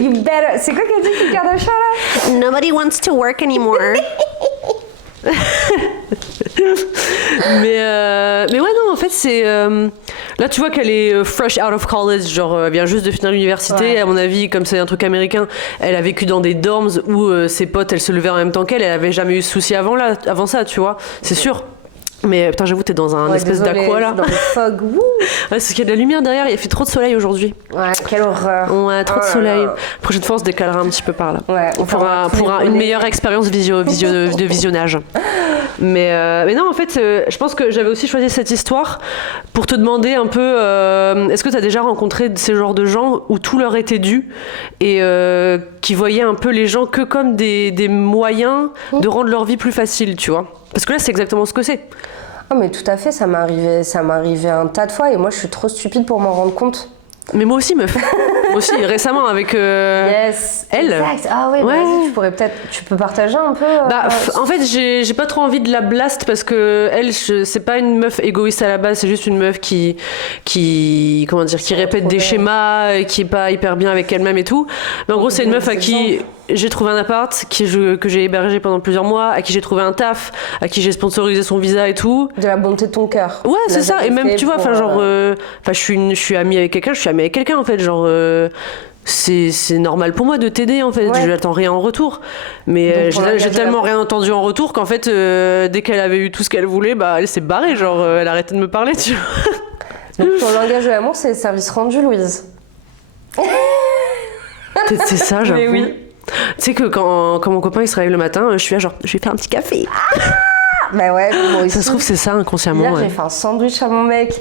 You better... C'est quoi qu'elle dit, Kim Kardashian là? Nobody wants to work anymore. mais ouais, non, en fait, c'est... là, tu vois qu'elle est fresh out of college, genre, elle vient juste de finir l'université. Ouais. À mon avis, comme c'est un truc américain, elle a vécu dans des dorms où ses potes, elles se levaient en même temps qu'elle. Elle avait jamais eu de soucis avant ça, tu vois. C'est sûr. Mais putain, j'avoue, t'es dans un espèce d'aqua là. Dans le fog. Ouais, c'est qu'il y a de la lumière derrière, il a fait trop de soleil aujourd'hui. Ouais, quelle horreur. Ouais, trop de soleil. La prochaine fois, on se décalera un petit peu par là. Ouais, pour une meilleure expérience de visionnage. Mais non, en fait, je pense que j'avais aussi choisi cette histoire pour te demander un peu est-ce que t'as déjà rencontré ces genres de gens où tout leur était dû et qui voyaient un peu les gens que comme des moyens de rendre leur vie plus facile, tu vois? Parce que là, c'est exactement ce que c'est. Ah mais tout à fait, ça m'est arrivé un tas de fois et moi je suis trop stupide pour m'en rendre compte. Mais moi aussi, meuf. Moi aussi, récemment avec yes, elle. Exact. Ah ouais, ouais. Vas-y, tu peux partager un peu. En fait, j'ai pas trop envie de la blast parce que elle, c'est pas une meuf égoïste à la base, c'est juste une meuf qui comment dire, qui répète des schémas, qui est pas hyper bien avec elle-même et tout. Mais en gros, c'est une meuf à qui j'ai trouvé un appart que j'ai hébergé pendant plusieurs mois, à qui j'ai trouvé un taf, à qui j'ai sponsorisé son visa et tout. De la bonté de ton cœur. Ouais, c'est ça. Et même, tu vois, enfin, genre, je suis amie avec quelqu'un, en fait, genre. C'est normal pour moi de t'aider en fait, Ouais. j'attends rien en retour. Mais j'ai tellement rien entendu en retour qu'en fait, dès qu'elle avait eu tout ce qu'elle voulait, bah elle s'est barrée, genre elle arrêtait de me parler, tu vois. Donc ton langage de l'amour, c'est le service rendu, Louise. Peut-être c'est ça, j'avoue. Mais oui. Tu sais que quand mon copain il se réveille le matin, je suis là genre, je vais faire un petit café. Bah ouais, moi aussi. Ça se trouve c'est ça inconsciemment. Hier, Ouais. j'ai fait un sandwich à mon mec.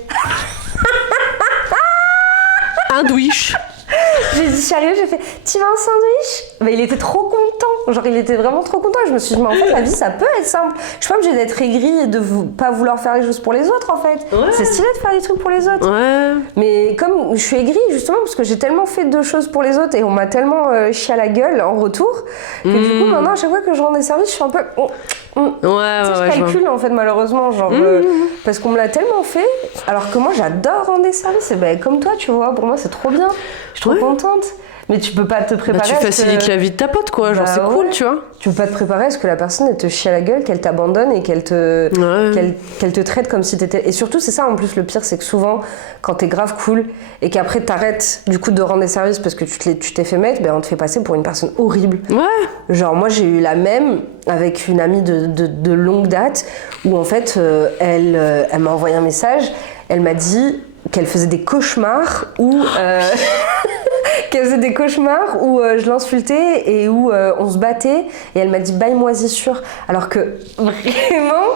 Un douche. J'ai dit sérieux, j'ai fait tu veux un sandwich? Mais il était trop content, genre il était vraiment trop content. Je me suis dit mais en fait la vie ça peut être simple. Je suis pas obligée d'être aigrie et de pas vouloir faire les choses pour les autres en fait. Ouais. C'est stylé de faire des trucs pour les autres. Ouais. Mais comme je suis aigrie justement parce que j'ai tellement fait de choses pour les autres et on m'a tellement chié à la gueule en retour que du coup maintenant à chaque fois que je rends des services je suis un peu... Ouais, Tu sais, je calcule en fait malheureusement genre parce qu'on me l'a tellement fait alors que moi j'adore rendre des services et ben comme toi tu vois pour moi c'est trop bien je suis trop contente mais tu peux pas te préparer Bah, tu facilites la vie de ta pote quoi, genre c'est cool ouais. tu vois. Tu peux pas te préparer à ce que la personne elle te chie à la gueule, qu'elle t'abandonne et qu'elle te qu'elle te traite comme si t'étais... Et surtout c'est ça en plus le pire c'est que souvent quand t'es grave cool et qu'après t'arrêtes du coup de rendre des services parce que tu t'es fait mettre, ben on te fait passer pour une personne horrible. Ouais. Genre moi j'ai eu la même avec une amie de longue date où en fait elle m'a envoyé un message, elle m'a dit qu'elle faisait des cauchemars où qu'elle faisait des cauchemars où je l'insultais et où on se battait et elle m'a dit bye moisissure alors que vraiment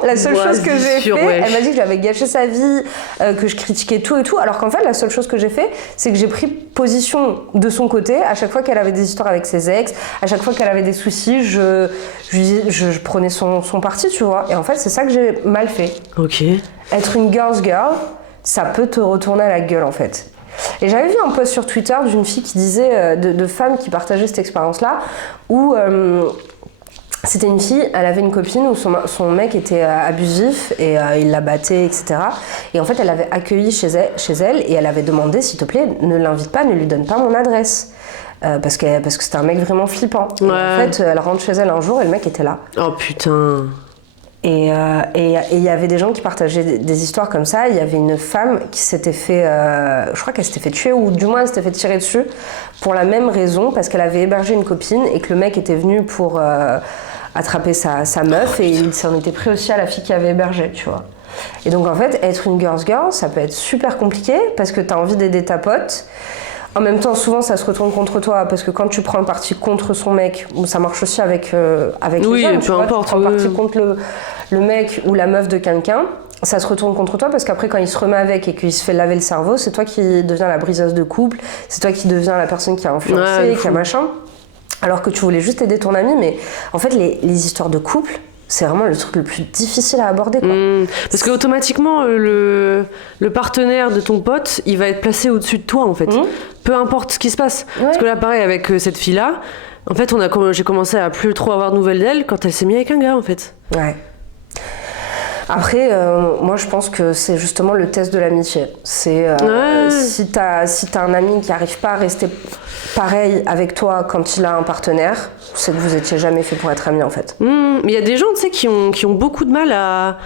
la seule chose que j'ai fait elle m'a dit que j'avais gâché sa vie que je critiquais tout et tout alors qu'en fait la seule chose que j'ai fait c'est que j'ai pris position de son côté à chaque fois qu'elle avait des histoires avec ses ex à chaque fois qu'elle avait des soucis je prenais son parti tu vois et en fait c'est ça que j'ai mal fait. Ok. Être une girl's girl ça peut te retourner à la gueule en fait. Et j'avais vu un post sur Twitter d'une fille qui disait, de femmes qui partageaient cette expérience-là, où c'était une fille, elle avait une copine où son mec était abusif et il la battait, etc. Et en fait, elle l'avait accueilli chez elle et elle avait demandé, s'il te plaît, ne l'invite pas, ne lui donne pas mon adresse. Parce que c'était un mec vraiment flippant. Ouais. Et en fait, elle rentre chez elle un jour et le mec était là. Oh putain. Et il y avait des gens qui partageaient des histoires comme ça. Il y avait une femme qui s'était fait, je crois qu'elle s'était fait tuer ou du moins elle s'était fait tirer dessus pour la même raison parce qu'elle avait hébergé une copine et que le mec était venu pour attraper sa meuf et il s'en était pris aussi à la fille qui avait hébergé, tu vois. Et donc en fait, être une girl's girl, ça peut être super compliqué parce que t'as envie d'aider ta pote. En même temps, souvent, ça se retourne contre toi parce que quand tu prends le parti contre son mec, ça marche aussi avec les hommes, tu vois, tu prends le parti contre le mec ou la meuf de quelqu'un, ça se retourne contre toi parce qu'après, quand il se remet avec et qu'il se fait laver le cerveau, c'est toi qui deviens la briseuse de couple, c'est toi qui deviens la personne qui a influencé, qui a machin. Alors que tu voulais juste aider ton ami, mais en fait, les histoires de couple, c'est vraiment le truc le plus difficile à aborder, quoi. Parce qu'automatiquement, le partenaire de ton pote, il va être placé au-dessus de toi, en fait. Peu importe ce qui se passe. Ouais. Parce que là, pareil, avec cette fille-là, en fait, j'ai commencé à plus trop avoir de nouvelles d'elle quand elle s'est mise avec un gars, en fait. Ouais. Après, moi, je pense que c'est justement le test de l'amitié. C'est si t'as un ami qui n'arrive pas à rester pareil avec toi quand il a un partenaire, c'est que vous étiez jamais fait pour être amis, en fait. Mais il y a des gens, tu sais, qui ont beaucoup de mal à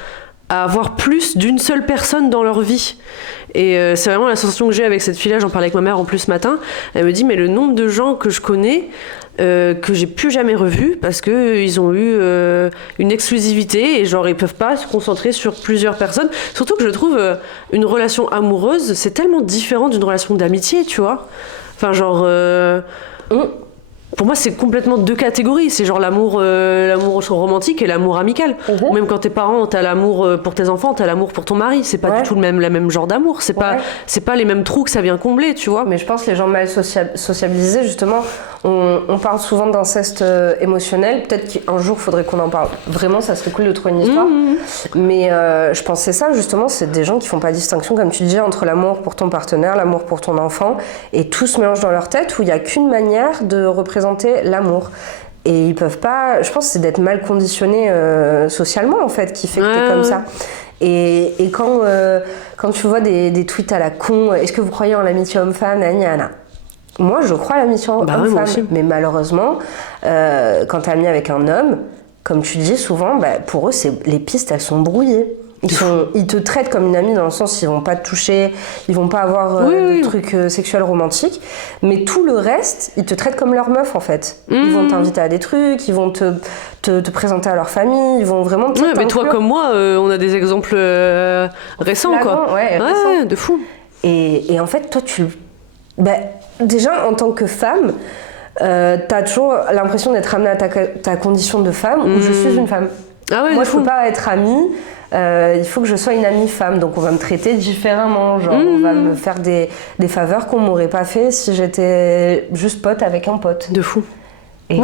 avoir plus d'une seule personne dans leur vie. Et c'est vraiment la sensation que j'ai avec cette fille-là. J'en parlais avec ma mère en plus ce matin. Elle me dit, mais le nombre de gens que je connais que j'ai plus jamais revus parce qu'ils ont eu une exclusivité et genre ils peuvent pas se concentrer sur plusieurs personnes. Surtout que je trouve une relation amoureuse, c'est tellement différent d'une relation d'amitié, tu vois. Enfin genre... Pour moi, c'est complètement deux catégories. C'est genre l'amour romantique et l'amour amical. Ou même quand t'es parent, t'as l'amour pour tes enfants, t'as l'amour pour ton mari. C'est pas du tout la même genre d'amour. C'est pas les mêmes trous que ça vient combler, tu vois. Mais je pense que les gens mal sociabilisés, justement, on parle souvent d'inceste émotionnel. Peut-être qu'un jour, il faudrait qu'on en parle. Vraiment, ça serait cool de trouver une histoire. Mais je pense que c'est ça, justement. C'est des gens qui font pas distinction, comme tu dis, entre l'amour pour ton partenaire, l'amour pour ton enfant. Et tout se mélange dans leur tête où il n'y a qu'une manière de représenter l'amour. Et ils peuvent pas... Je pense que c'est d'être mal conditionné socialement, en fait, qui fait que t'es comme ça. Et quand tu vois des tweets à la con, est-ce que vous croyez en l'amitié homme-femme, nani, nana. Moi, je crois à l'amitié homme-femme. Moi aussi. Mais malheureusement, quand t'es ami avec un homme, comme tu dis souvent, pour eux, les pistes, elles sont brouillées. Ils te traitent comme une amie dans le sens ils vont pas te toucher, ils vont pas avoir de trucs sexuels romantiques, mais tout le reste, ils te traitent comme leur meuf en fait. Ils vont t'inviter à des trucs, ils vont te présenter à leur famille, ils vont vraiment te mais toi comme moi, on a des exemples récents quoi. Récents. De fou. Et en fait, toi déjà en tant que femme, t'as toujours l'impression d'être amenée à ta condition de femme où je suis une femme. Moi je peux pas être amie. Il faut que je sois une amie femme, donc on va me traiter différemment, genre on va me faire des faveurs qu'on m'aurait pas fait si j'étais juste pote avec un pote. De fou. Et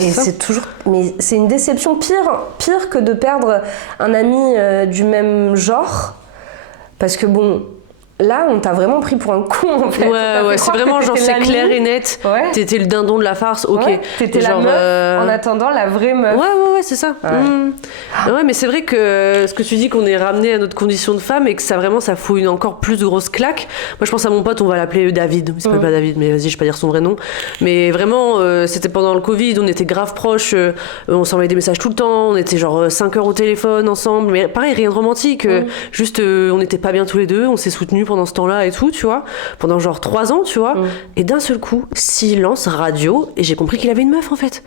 c'est toujours, mais c'est une déception pire que de perdre un ami du même genre, parce que bon. Là, on t'a vraiment pris pour un con en fait. Ouais, c'est vraiment genre c'est clair et net. Ouais. T'étais le dindon de la farce, ok. Ouais, t'étais la meuf en attendant la vraie meuf. Ouais, c'est ça. Ouais, mais c'est vrai que ce que tu dis qu'on est ramené à notre condition de femme et que ça fout une encore plus grosse claque. Moi, je pense à mon pote, on va l'appeler David. Il s'appelle pas David, mais vas-y, je vais pas dire son vrai nom. Mais vraiment, c'était pendant le Covid, on était grave proches, on s'envoyait des messages tout le temps, on était genre 5 heures au téléphone ensemble. Mais pareil, rien de romantique. Juste, on était pas bien tous les deux, on s'est soutenus pendant ce temps-là et tout, tu vois, pendant genre 3 ans, tu vois, et d'un seul coup, silence radio, et j'ai compris qu'il avait une meuf en fait.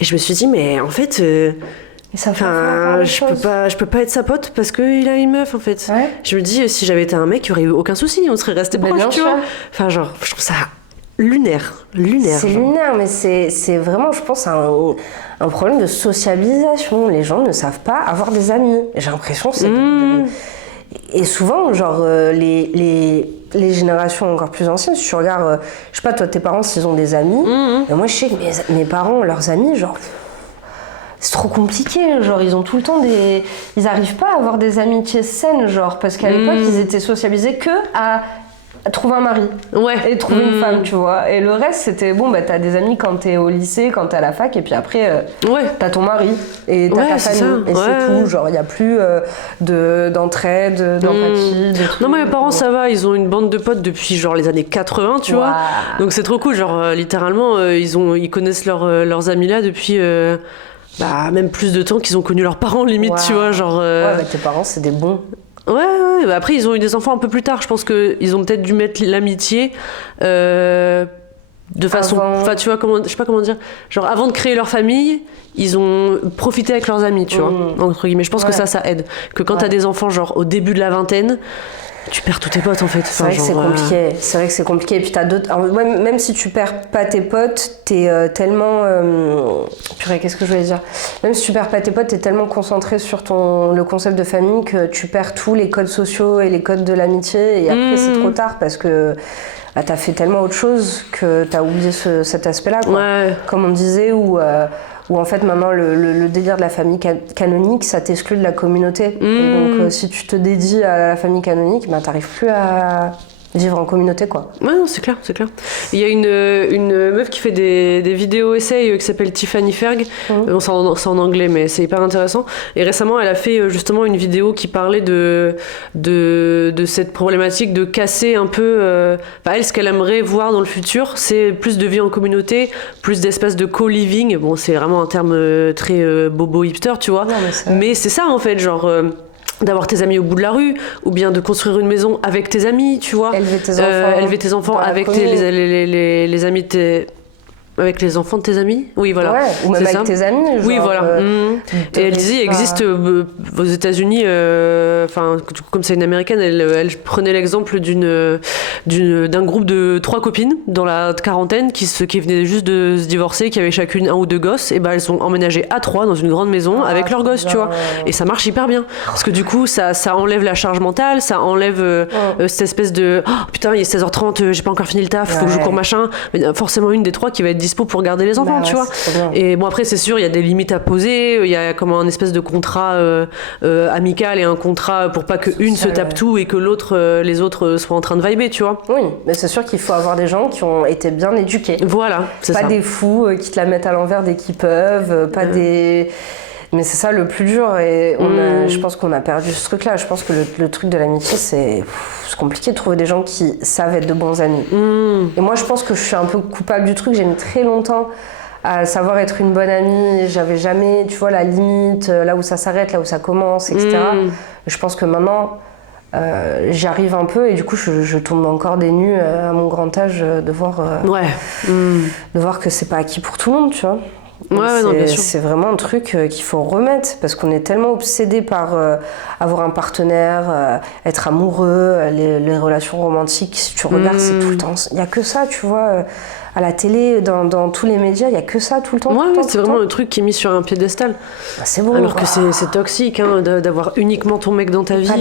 Et je me suis dit, mais en fait, je peux pas être sa pote parce qu'il a une meuf en fait. Ouais. Je me dis, si j'avais été un mec, il y aurait eu aucun souci, on serait restés proches, tu vois. Enfin, genre, je trouve ça lunaire. C'est lunaire, mais c'est vraiment, je pense, un problème de sociabilisation. Les gens ne savent pas avoir des amis. J'ai l'impression que c'est Et souvent, genre, les générations encore plus anciennes, si tu regardes, je sais pas, toi, tes parents, s'ils ont des amis, mais moi, je sais que mes parents, leurs amis, genre, c'est trop compliqué. Genre, ils ont tout le temps ils arrivent pas à avoir des amitiés saines, genre, parce qu'à l'époque, ils étaient sociabilisés que à trouver un mari et trouver une femme, tu vois. Et le reste, c'était bon, t'as des amis quand t'es au lycée, quand t'es à la fac, et puis après, t'as ton mari et t'as ta famille. Et c'est tout. Genre, il n'y a plus d'entraide, d'empathie. Non, mais mes parents, ça va, ils ont une bande de potes depuis genre les années 80, tu vois. Donc c'est trop cool. Genre, littéralement, ils connaissent leurs amis là depuis. Même plus de temps qu'ils ont connu leurs parents, limite, tu vois. Genre, tes parents, c'est des bons. Ouais. Après, ils ont eu des enfants un peu plus tard. Je pense qu'ils ont peut-être dû mettre l'amitié de façon... Enfin, tu vois, je sais pas comment dire. Genre, avant de créer leur famille, ils ont profité avec leurs amis, tu vois, entre guillemets. Je pense que ça aide. Que quand t'as des enfants, genre, au début de la vingtaine... Tu perds tous tes potes en fait. C'est vrai que c'est compliqué. C'est vrai que c'est compliqué. Et puis t'as d'autres. Alors, même si tu perds pas tes potes, t'es tellement. Purée, qu'est-ce que je voulais dire ? Même si tu perds pas tes potes, t'es tellement concentré sur le concept de famille que tu perds tous les codes sociaux et les codes de l'amitié. Et après, c'est trop tard parce que t'as fait tellement autre chose que t'as oublié cet aspect-là, quoi. Ouais. Comme on disait, où en fait maintenant le délire de la famille canonique, ça t'exclut de la communauté. Et donc si tu te dédies à la famille canonique, t'arrives plus à vivre en communauté, quoi. Ouais, non, c'est clair. Il y a une meuf qui fait des vidéos essais qui s'appelle Tiffany Ferg. Bon, c'est en anglais, mais c'est hyper intéressant. Et récemment, elle a fait justement une vidéo qui parlait de cette problématique de casser un peu... elle, ce qu'elle aimerait voir dans le futur, c'est plus de vie en communauté, plus d'espace de co-living. Bon, c'est vraiment un terme très bobo hipster, tu vois. Non, mais c'est ça, en fait, genre... d'avoir tes amis au bout de la rue, ou bien de construire une maison avec tes amis, tu vois. Élever tes enfants avec les amis de tes... Avec les enfants de tes amis ? Oui, voilà. Ouais, ou même avec tes amis. Genre, oui, voilà. Et elle disait, il existe aux États-Unis, comme c'est une américaine, elle prenait l'exemple d'un groupe de 3 copines dans la quarantaine qui venaient juste de se divorcer, qui avaient chacune 1 ou 2 gosses, et elles sont emménagées à 3 dans une grande maison avec leurs gosses, tu vois. Et ça marche hyper bien. Parce que du coup, ça enlève la charge mentale, ça enlève cette espèce de oh, putain, il est 16h30, j'ai pas encore fini le taf, faut que je cours machin. Mais forcément, une des 3 qui va être dispo pour garder les enfants, tu vois. Et bon, après, c'est sûr, il y a des limites à poser, il y a comme un espèce de contrat amical et un contrat pour pas qu'une se tape tout et que les autres soient en train de vibrer, tu vois. Oui, mais c'est sûr qu'il faut avoir des gens qui ont été bien éduqués. Voilà, c'est pas ça. Pas des fous qui te la mettent à l'envers dès qu'ils peuvent, pas des Mais c'est ça le plus dur et je pense qu'on a perdu ce truc-là. Je pense que le truc de l'amitié, c'est compliqué de trouver des gens qui savent être de bons amis. Et moi, je pense que je suis un peu coupable du truc. J'ai mis très longtemps à savoir être une bonne amie. J'avais jamais, tu vois, la limite, là où ça s'arrête, là où ça commence, etc. Je pense que maintenant, j'y arrive un peu et du coup, je tombe encore des nues à mon grand âge de voir que c'est pas acquis pour tout le monde, tu vois. Non, bien sûr. C'est vraiment un truc qu'il faut remettre parce qu'on est tellement obsédé par avoir un partenaire, être amoureux, les relations romantiques. Si tu regardes, c'est tout le temps. Il n'y a que ça, tu vois. À la télé, dans tous les médias, il n'y a que ça tout le temps. C'est vraiment un truc qui est mis sur un piédestal. Bah, c'est bon. Alors que c'est toxique d'avoir uniquement ton mec dans ta vie.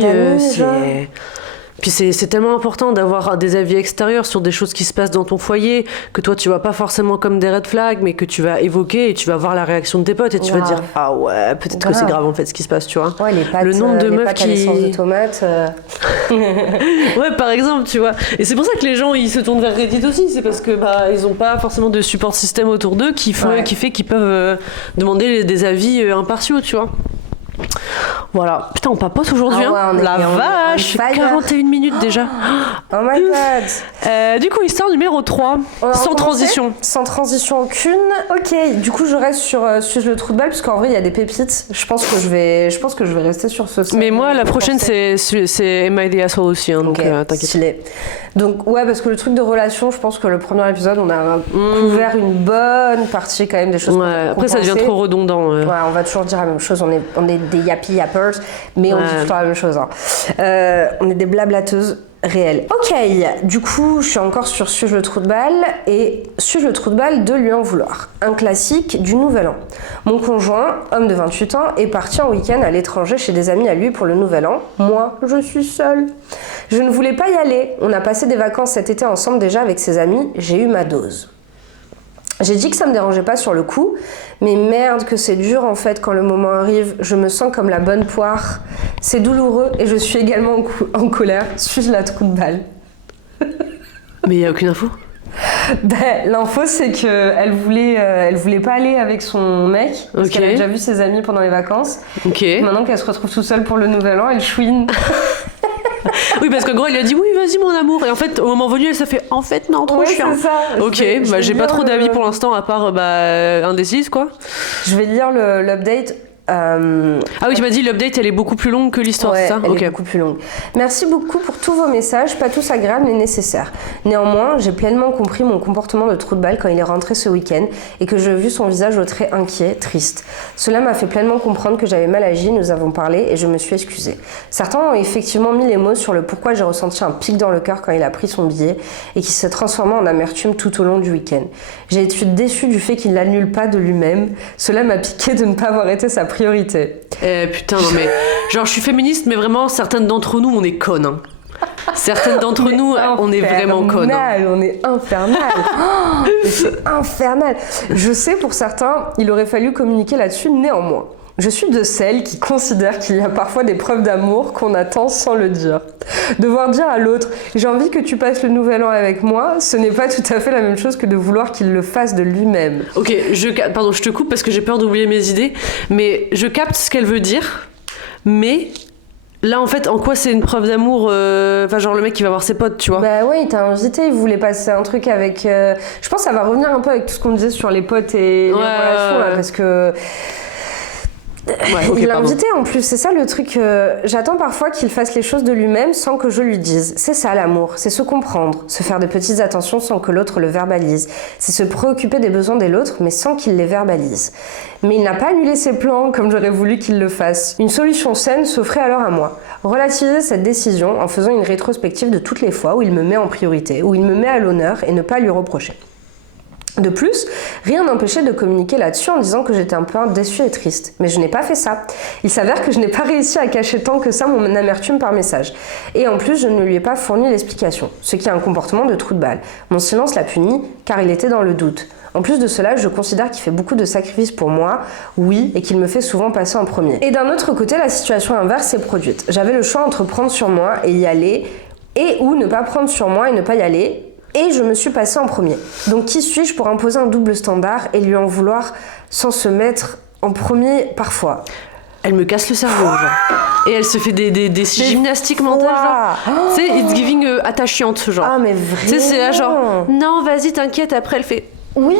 Puis c'est tellement important d'avoir des avis extérieurs sur des choses qui se passent dans ton foyer, que toi tu vois pas forcément comme des red flags, mais que tu vas évoquer et tu vas voir la réaction de tes potes et tu vas te dire ah ouais, peut-être que c'est grave en fait ce qui se passe, tu vois. Ouais, les pâtes, le nombre de meufs qui à de tomates. Ouais, par exemple, tu vois. Et c'est pour ça que les gens ils se tournent vers Reddit aussi, c'est parce que ils ont pas forcément de support système autour d'eux qui fait qu'ils peuvent demander des avis impartiaux, tu vois. Voilà. Putain, on papote aujourd'hui, la vache, 41 minutes déjà. Oh my god. Du coup, histoire numéro 3, sans transition. Sans transition aucune. Ok, du coup, je reste sur le trou de balle, parce qu'en vrai, il y a des pépites. Je pense que je vais rester sur ce. Mais moi, la prochaine, c'est Am I the Asshole aussi, hein, donc t'inquiète. Stylé. Donc, ouais, parce que le truc de relation, je pense que le premier épisode, on a couvert une bonne partie quand même des choses. Ouais, après, ça devient trop redondant. Ouais, on va toujours dire la même chose. On est des yappy yappers, mais on dit toujours la même chose. Hein. On est des blablateuses réelles. Ok, du coup, je suis encore sur Suis-je le trou de balle et Suis-je le trou de balle de lui en vouloir. Un classique du Nouvel An. Mon conjoint, homme de 28 ans, est parti en week-end à l'étranger chez des amis à lui pour le Nouvel An. Moi, je suis seule. Je ne voulais pas y aller. On a passé des vacances cet été ensemble déjà avec ses amis. J'ai eu ma dose. J'ai dit que ça me dérangeait pas sur le coup, mais merde que c'est dur en fait quand le moment arrive. Je me sens comme la bonne poire. C'est douloureux et je suis également en colère. Suis-je la trou de balle? Mais il n'y a aucune info? L'info c'est qu'elle voulait pas aller avec son mec parce qu'elle a déjà vu ses amis pendant les vacances. Maintenant qu'elle se retrouve toute seule pour le Nouvel An, elle chouine. Oui, parce qu'en gros, elle lui a dit oui, vas-y mon amour. Et en fait, au moment venu, elle s'est fait en fait, non, trop chiant. C'est ça. Ok, j'ai pas trop d'avis pour l'instant, à part indécise, quoi. Je vais lire l'update. Ah oui, tu m'as dit l'update elle est beaucoup plus longue que l'histoire, c'est ça? Elle est beaucoup plus longue. Merci beaucoup pour tous vos messages, pas tous agréables mais nécessaires. Néanmoins, j'ai pleinement compris mon comportement de trou de balle quand il est rentré ce week-end et que j'ai vu son visage au trait inquiet, triste. Cela m'a fait pleinement comprendre que j'avais mal agi, nous avons parlé et je me suis excusée. Certains ont effectivement mis les mots sur le pourquoi j'ai ressenti un pic dans le cœur quand il a pris son billet et qui s'est transformé en amertume tout au long du week-end. J'ai été déçue du fait qu'il l'annule pas de lui-même. Cela m'a piqué de ne pas avoir été sa priorité. Putain, non mais genre je suis féministe, mais vraiment certaines d'entre nous on est connes. Hein. Certaines d'entre nous on est vraiment connes. On est infernal. C'est infernal. Je sais pour certains, il aurait fallu communiquer là-dessus néanmoins. Je suis de celles qui considèrent qu'il y a parfois des preuves d'amour qu'on attend sans le dire. Devoir dire à l'autre « j'ai envie que tu passes le Nouvel An avec moi », ce n'est pas tout à fait la même chose que de vouloir qu'il le fasse de lui-même. Ok, pardon, je te coupe parce que j'ai peur d'oublier mes idées, mais je capte ce qu'elle veut dire, mais... Là, en fait, en quoi c'est une preuve d'amour? Enfin, genre le mec qui va voir ses potes, tu vois. Bah ouais, il t'a invité, il voulait passer un truc avec... Je pense que ça va revenir un peu avec tout ce qu'on disait sur les potes et les relations, là, parce que... il l'a invité en plus, c'est ça le truc. J'attends parfois qu'il fasse les choses de lui-même sans que je lui dise. C'est ça l'amour, c'est se comprendre, se faire de petites attentions sans que l'autre le verbalise. C'est se préoccuper des besoins de l'autre mais sans qu'il les verbalise. Mais il n'a pas annulé ses plans comme j'aurais voulu qu'il le fasse. Une solution saine s'offrait alors à moi. Relativiser cette décision en faisant une rétrospective de toutes les fois où il me met en priorité, où il me met à l'honneur et ne pas lui reprocher. De plus, rien n'empêchait de communiquer là-dessus en disant que j'étais un peu déçue et triste. Mais je n'ai pas fait ça. Il s'avère que je n'ai pas réussi à cacher tant que ça mon amertume par message. Et en plus, je ne lui ai pas fourni l'explication, ce qui est un comportement de trou de balle. Mon silence l'a puni car il était dans le doute. En plus de cela, je considère qu'il fait beaucoup de sacrifices pour moi, oui, et qu'il me fait souvent passer en premier. Et d'un autre côté, la situation inverse s'est produite. J'avais le choix entre prendre sur moi et y aller, et ou ne pas prendre sur moi et ne pas y aller, et je me suis passée en premier. Donc qui suis-je pour imposer un double standard et lui en vouloir sans se mettre En premier, parfois. Elle me casse le cerveau, genre. Et elle se fait des gymnastiques mentales, genre. Tu sais, it's giving attachante, genre. Ah, mais vraiment. Tu sais, c'est là, genre, non, vas-y, t'inquiète, après elle fait. Oui,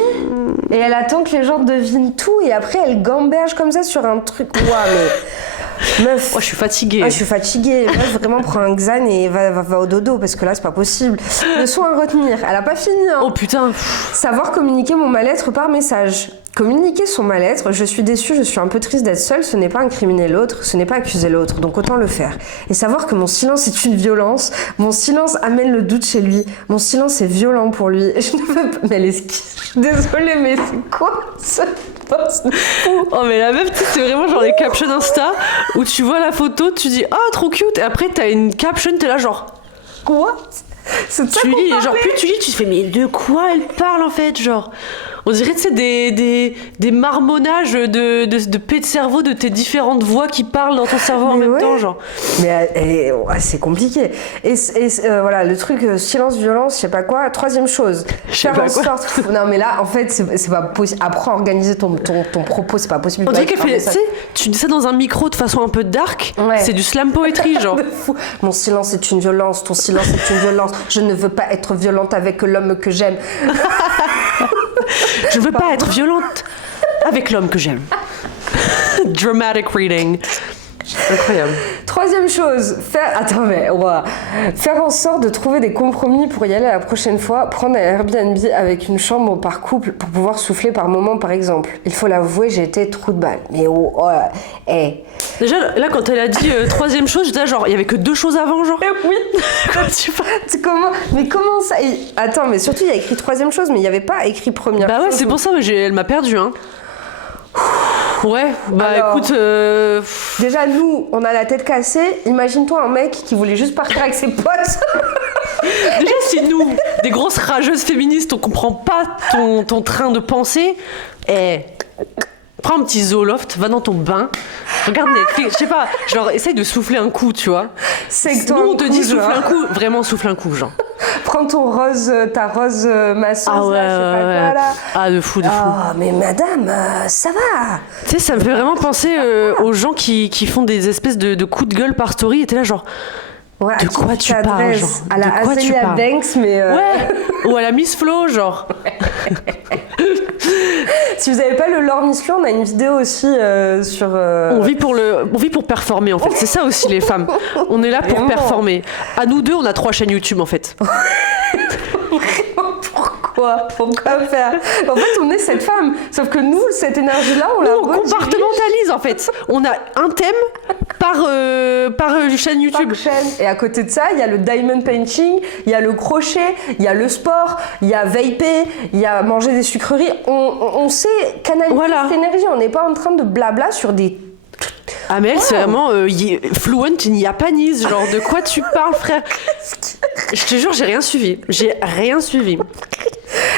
et elle attend que les gens devinent tout, et après elle gamberge comme ça sur un truc. Mais. Meuf. Oh, je suis fatiguée. Ah, je suis fatiguée. Meuf, vraiment, prends un Xan et va au dodo, parce que là, c'est pas possible. Leçon à retenir. Elle a pas fini, hein. Oh putain. Savoir communiquer mon mal-être par message. Communiquer son mal-être, je suis déçue, je suis un peu triste d'être seule, ce n'est pas incriminer l'autre, ce n'est pas accuser l'autre, donc autant le faire. Et savoir que mon silence est une violence, mon silence amène le doute chez lui, mon silence est violent pour lui. Et je ne veux pas... Mais elle est désolée, mais c'est quoi ça? Oh mais la meuf, c'est vraiment genre les captions Insta où tu vois la photo, tu dis ah trop cute, et après t'as une caption, t'es là genre quoi? C'est de ça tu qu'on lis, parlait. genre plus tu lis, tu te fais mais de quoi elle parle en fait, genre on dirait tu sais des marmonnages de paix de cerveau de tes différentes voix qui parlent dans ton cerveau en même temps, genre. Mais c'est compliqué. Et voilà, le truc silence, violence, je sais pas quoi. Troisième chose, faire en sorte. Non mais là, en fait, c'est pas possible. Après, organiser ton propos, c'est pas possible. On dirait qu'elle fait, tu sais, tu dis ça dans un micro de façon un peu dark. Ouais. C'est du slam poetry, genre. Mon silence est une violence. Ton silence est une violence. Je ne veux pas être violente avec l'homme que j'aime. Je ne veux pas être violente avec l'homme que j'aime. Dramatic reading. Incroyable. Troisième chose, faire en sorte de trouver des compromis pour y aller la prochaine fois, prendre un Airbnb avec une chambre par couple pour pouvoir souffler par moment par exemple. Il faut l'avouer, j'ai été trou de balle. Mais Déjà, là, quand elle a dit troisième chose, j'étais là, genre, il y avait que 2 choses avant, genre. Oui. Mais comment ça? Attends, mais surtout, il y a écrit troisième chose, mais il n'y avait pas écrit première chose. Bah ouais, c'est pour ça, mais elle m'a perdu, hein. Ouais, bah alors, écoute... Déjà, nous, on a la tête cassée. Imagine-toi un mec qui voulait juste partir avec ses potes. Déjà, si nous, des grosses rageuses féministes, on comprend pas ton train de pensée, prends un petit Zoloft, va dans ton bain, regarde Netflix, je sais pas, genre essaye de souffler un coup, tu vois. C'est que toi, nous on te dit souffle un coup, vraiment souffle un coup, genre. Prends ta rose masseuse, là, je sais pas quoi, là. Ah, de fou. Ah, mais madame, ça va. Tu sais, ça me fait vraiment penser aux gens qui font des espèces de coups de gueule par story, et t'es là genre... Ouais, de quoi tu parles, genre? À la Azealia Banks, mais... Ouais, ou à la Miss Flo, genre. Si vous n'avez pas le lore Miss Flo, on a une vidéo aussi sur... On vit pour performer, en fait. C'est ça aussi, les femmes. On est là pour performer. À nous deux, on a 3 chaînes YouTube, en fait. Pourquoi faire? En fait, on est cette femme. Sauf que nous, cette énergie-là, on la compartimentalise, en fait. On a un thème par chaîne YouTube. Par chaîne. Et à côté de ça, il y a le diamond painting, il y a le crochet, il y a le sport, il y a vaper, il y a manger des sucreries. On sait canaliser cette énergie. On n'est pas en train de blabla sur des... Ah mais elle, c'est vraiment fluent in Japanese, genre de quoi tu parles, frère? Je te jure, j'ai rien suivi.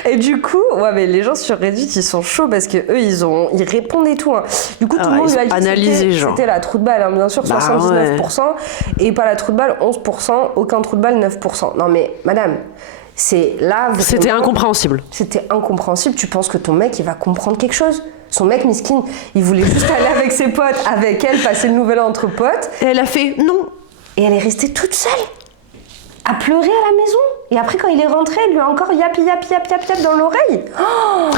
Et du coup, mais les gens sur Reddit, ils sont chauds parce que eux, ils répondent et tout. Hein. Du coup, tout le monde lui a dit analysé, c'était la trou de balle, hein, bien sûr, 79%, et pas la trou de balle, 11%, aucun trou de balle, 9%. Non mais, madame, c'est là... Vraiment, c'était incompréhensible. C'était incompréhensible. Tu penses que ton mec, il va comprendre quelque chose? Son mec, miskin, il voulait juste aller avec ses potes, avec elle, passer le nouvel an entre potes. Et elle a fait non. Et elle est restée toute seule, à pleurer à la maison. Et après, quand il est rentré, elle lui a encore yap dans l'oreille. Oh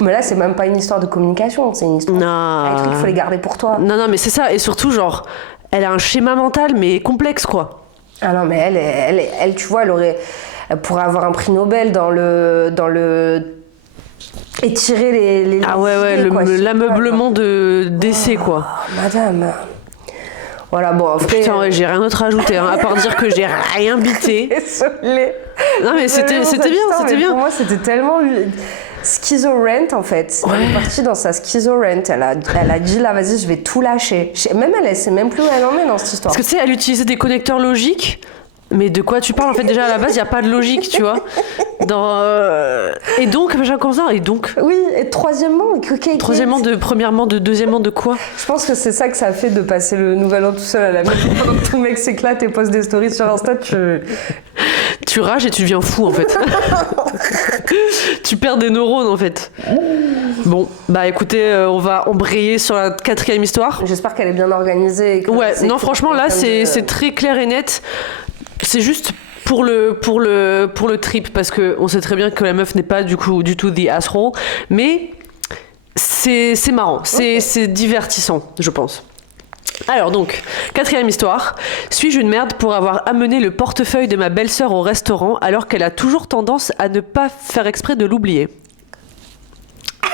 mais là, c'est même pas une histoire de communication, c'est une histoire de trucs qu'il faut les garder pour toi. Non, mais c'est ça. Et surtout, genre, elle a un schéma mental, mais complexe, quoi. Ah non, mais elle tu vois, elle pourrait avoir un prix Nobel dans le étirer les idées, l'ameublement d'essai, quoi. Madame. Voilà, bon, après... Putain, ouais, j'ai rien d'autre à ajouter, hein, à part dire que j'ai rien bité. Désolée. Non, mais c'était bien. Pour moi, c'était tellement... Schizo-rent, en fait. Elle est partie dans sa schizo-rent. Elle a dit, là, vas-y, je vais tout lâcher. Même elle sait même plus où elle en est dans cette histoire. Parce que tu sais, elle utilisait des connecteurs logiques. Mais de quoi tu parles? En fait, déjà, à la base, il n'y a pas de logique, tu vois. Et donc, comme ça, et donc... Oui, et troisièmement... Premièrement, deuxièmement, de quoi? Je pense que c'est ça que ça fait de passer le nouvel an tout seul à la maison. Pendant que ton mec s'éclate et poste des stories sur Insta, tu rages et tu deviens fou, en fait. Tu perds des neurones en fait. Bon, bah écoutez, on va embrayer sur la 4e histoire. J'espère qu'elle est bien organisée. Et que Ouais, non franchement là c'est très clair et net. C'est juste pour le trip parce que on sait très bien que la meuf n'est pas du tout the asshole, mais c'est marrant, c'est divertissant, je pense. Alors donc, 4e histoire. Suis-je une merde pour avoir amené le portefeuille de ma belle-sœur au restaurant alors qu'elle a toujours tendance à ne pas faire exprès de l'oublier?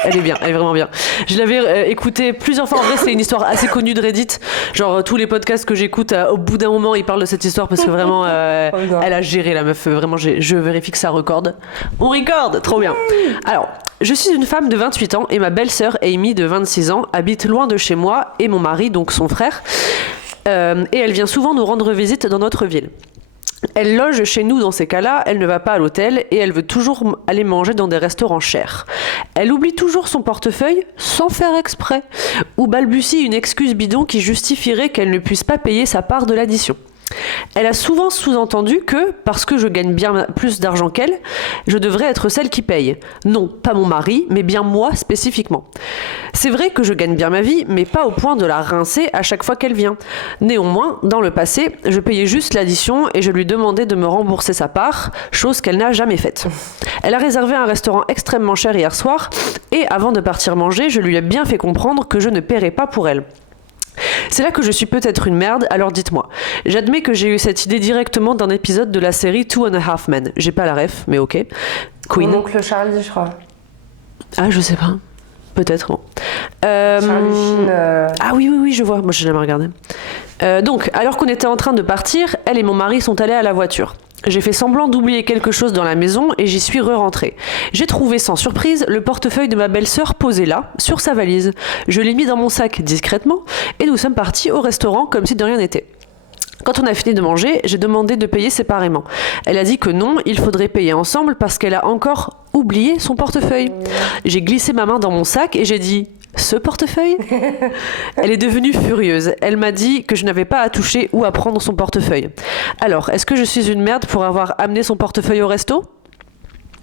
Elle est bien, elle est vraiment bien. Je l'avais écoutée plusieurs fois. En vrai, c'est une histoire assez connue de Reddit. Genre, tous les podcasts que j'écoute, au bout d'un moment, ils parlent de cette histoire parce que vraiment, elle a géré la meuf. Vraiment, je vérifie que ça recorde. On recorde, trop bien. Alors, je suis une femme de 28 ans et ma belle-sœur, Amy, de 26 ans, habite loin de chez moi et mon mari, donc son frère. Et elle vient souvent nous rendre visite dans notre ville. Elle loge chez nous dans ces cas-là, elle ne va pas à l'hôtel et elle veut toujours aller manger dans des restaurants chers. Elle oublie toujours son portefeuille sans faire exprès ou balbutie une excuse bidon qui justifierait qu'elle ne puisse pas payer sa part de l'addition. Elle a souvent sous-entendu que, parce que je gagne bien plus d'argent qu'elle, je devrais être celle qui paye. Non, pas mon mari, mais bien moi spécifiquement. C'est vrai que je gagne bien ma vie, mais pas au point de la rincer à chaque fois qu'elle vient. Néanmoins, dans le passé, je payais juste l'addition et je lui demandais de me rembourser sa part, chose qu'elle n'a jamais faite. Elle a réservé un restaurant extrêmement cher hier soir, et avant de partir manger, je lui ai bien fait comprendre que je ne paierais pas pour elle. C'est là que je suis peut-être une merde, alors dites-moi. J'admets que j'ai eu cette idée directement d'un épisode de la série Two and a Half Men. J'ai pas la ref, mais ok. Queen. Mon oncle Charlie, je crois. Ah, je sais pas. Peut-être, bon. Charlie Sheen. Ah oui, je vois. Moi, j'ai jamais regardé. Donc, alors qu'on était en train de partir, elle et mon mari sont allés à la voiture. J'ai fait semblant d'oublier quelque chose dans la maison et j'y suis re-rentrée. J'ai trouvé sans surprise le portefeuille de ma belle-sœur posé là, sur sa valise. Je l'ai mis dans mon sac discrètement et nous sommes partis au restaurant comme si de rien n'était. Quand on a fini de manger, j'ai demandé de payer séparément. Elle a dit que non, il faudrait payer ensemble parce qu'elle a encore oublié son portefeuille. J'ai glissé ma main dans mon sac et j'ai dit « Ce portefeuille ?» Elle est devenue furieuse. Elle m'a dit que je n'avais pas à toucher ou à prendre son portefeuille. Alors, est-ce que je suis une merde pour avoir amené son portefeuille au resto ?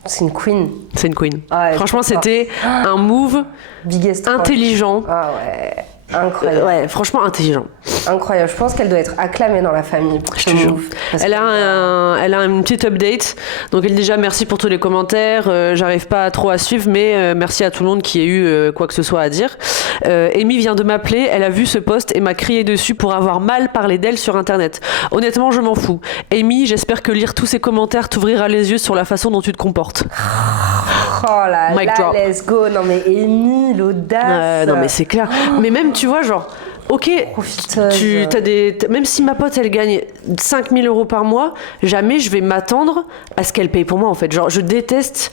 C'est une queen. C'est une queen. Ah ouais, franchement, c'était un move Biggest intelligent. Ah ouais, incroyable. Ouais, franchement intelligent. Incroyable. Je pense qu'elle doit être acclamée dans la famille. Je te jure. Elle a une petite update. Donc elle dit déjà merci pour tous les commentaires. J'arrive pas trop à suivre, mais merci à tout le monde qui ait eu quoi que ce soit à dire. Amy vient de m'appeler. Elle a vu ce post et m'a crié dessus pour avoir mal parlé d'elle sur Internet. Honnêtement, je m'en fous. Amy, j'espère que lire tous ces commentaires t'ouvrira les yeux sur la façon dont tu te comportes. Oh là Mic là, drop. let's go. Non mais Amy, l'audace. Non mais c'est clair. Mais même tu vois genre. Ok, même si ma pote elle gagne 5 000 € par mois, jamais je vais m'attendre à ce qu'elle paye pour moi en fait. Genre je déteste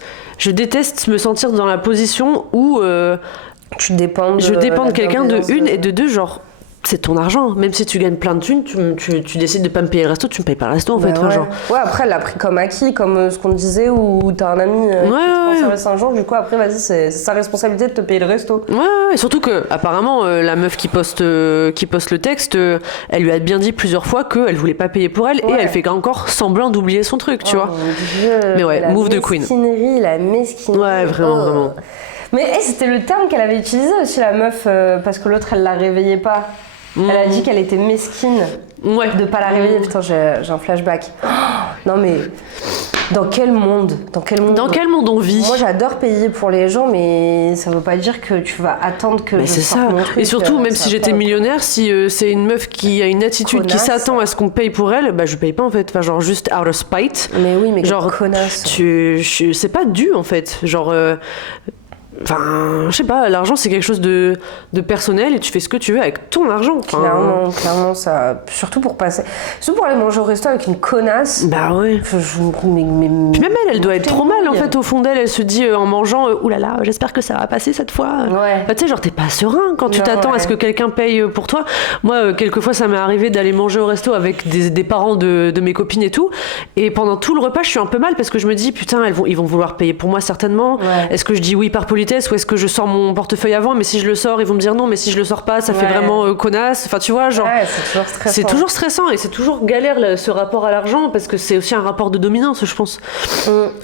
me sentir dans la position où je dépends de quelqu'un de une et de deux, genre c'est ton argent. Même si tu gagnes plein de thunes, tu décides de pas me payer le resto, tu me payes pas le resto en fait. Ouais. Enfin, genre. Ouais, après elle l'a pris comme acquis, comme ce qu'on disait, où t'as un ami qui te pense un jour, du coup après vas-y, c'est sa responsabilité de te payer le resto. Ouais, et surtout que apparemment la meuf qui poste le texte, elle lui a bien dit plusieurs fois qu'elle voulait pas payer pour elle et elle fait encore semblant d'oublier son truc, tu vois. Dieu, mais ouais, move de queen. La mesquinerie. Ouais, vraiment. Mais c'était le terme qu'elle avait utilisé aussi la meuf, parce que l'autre elle la réveillait pas. Elle a dit qu'elle était mesquine de pas la réveiller. Putain, j'ai un flashback. Non mais dans quel monde on vit? Moi j'adore payer pour les gens, mais ça veut pas dire que tu vas attendre que mais je c'est sorte ça. mon truc. Et surtout, même si j'étais millionnaire, si c'est une meuf qui a une attitude qui s'attend à ce qu'on paye pour elle, bah je paye pas en fait. Enfin genre juste out of spite. Mais oui, mais genre connasse. C'est pas dû en fait. Genre enfin, je sais pas, l'argent c'est quelque chose de personnel et tu fais ce que tu veux avec ton argent. Enfin, clairement, ça. Surtout pour aller manger au resto avec une connasse. Bah ouais. Puis même elle doit être trop mal en fait au fond d'elle. Elle se dit en mangeant, oulala, j'espère que ça va passer cette fois. Ouais. Enfin, tu sais, genre t'es pas serein quand tu t'attends à ce que quelqu'un paye pour toi. Moi, quelquefois ça m'est arrivé d'aller manger au resto avec des parents de mes copines et tout. Et pendant tout le repas, je suis un peu mal parce que je me dis, putain, ils vont vouloir payer pour moi certainement. Ouais. Est-ce que je dis oui par politesse? politesse ou est-ce que je sors mon portefeuille avant, mais si je le sors, ils vont me dire non, mais si je le sors pas, ça fait vraiment connasse. Enfin, tu vois, genre. Ouais, c'est toujours stressant. C'est toujours stressant et c'est toujours galère ce rapport à l'argent parce que c'est aussi un rapport de dominance, je pense.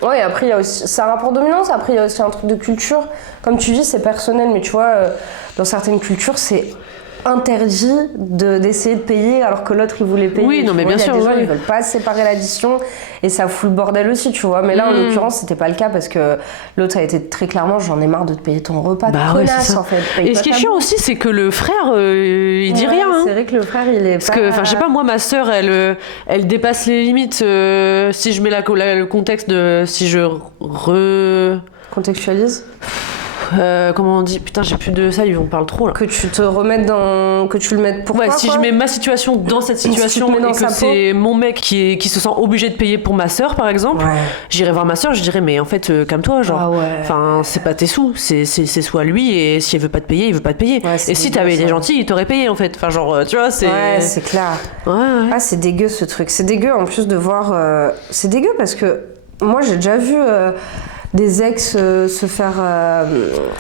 Ouais, après, il y a aussi. C'est un rapport de dominance, après, il y a aussi un truc de culture. Comme tu dis, c'est personnel, mais tu vois, dans certaines cultures, c'est interdit d'essayer de payer alors que l'autre il voulait payer. Oui, non, mais bien sûr. Il y a des gens, oui. ils veulent pas séparer l'addition et ça fout le bordel aussi, tu vois. Mais là, en l'occurrence, c'était pas le cas parce que l'autre a été très clairement, j'en ai marre de te payer ton repas. Bah ouais, connasse, c'est ça. en fait. Et ce qui est chiant aussi, c'est que le frère, il dit rien. Hein. C'est vrai que le frère, il est Parce que, enfin, je sais pas, moi, ma sœur, elle dépasse les limites. Si je mets le contexte de. Si je contextualise. Comment on dit? Putain, j'ai plus de ça, on parle trop là. Que tu te remettes dans. Que tu le mettes pour toi. Ouais, si je mets ma situation dans cette situation et que c'est mon mec qui se sent obligé de payer pour ma sœur, par exemple, j'irai voir ma sœur, je dirais, mais en fait, calme-toi, genre. Enfin, c'est pas tes sous, c'est soit lui et si elle veut pas te payer, il veut pas te payer. Ouais, et si t'avais été gentil, il t'aurait payé en fait. Enfin, genre, tu vois, c'est. Ouais, c'est clair. Ouais. Ah, c'est dégueu ce truc. C'est dégueu en plus de voir. C'est dégueu parce que moi, j'ai déjà vu. Des ex se faire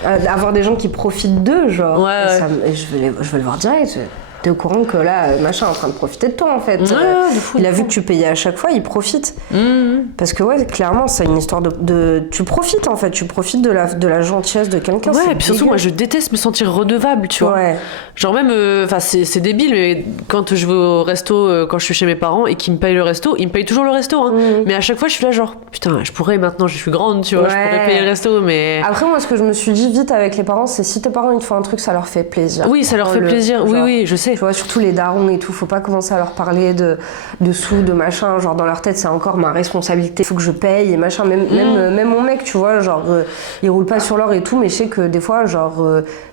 avoir des gens qui profitent d'eux, genre. Et je vais le voir direct. T'es au courant que là, machin est en train de profiter de toi en fait. Il a vu que tu payais à chaque fois, il profite. Parce que ouais, clairement, c'est une histoire de. Tu profites en fait, tu profites de la gentillesse de quelqu'un. Ouais, et puis surtout, moi je déteste me sentir redevable, tu vois. Ouais. Genre même, enfin c'est débile, mais quand je vais au resto, quand je suis chez mes parents et qu'ils me payent le resto, ils me payent toujours le resto. Hein. Mais à chaque fois, je suis là genre, putain, je pourrais maintenant, je suis grande, tu vois, je pourrais payer le resto, mais. Après, moi, ce que je me suis dit vite avec les parents, c'est si tes parents ils te font un truc, ça leur fait plaisir. Oui, ça leur fait plaisir, genre, oui, je sais. Tu vois, surtout les darons et tout, faut pas commencer à leur parler de sous, de machin, genre dans leur tête c'est encore ma responsabilité, faut que je paye et machin, même mon mec, tu vois, genre il roule pas sur l'or et tout, mais je sais que des fois, genre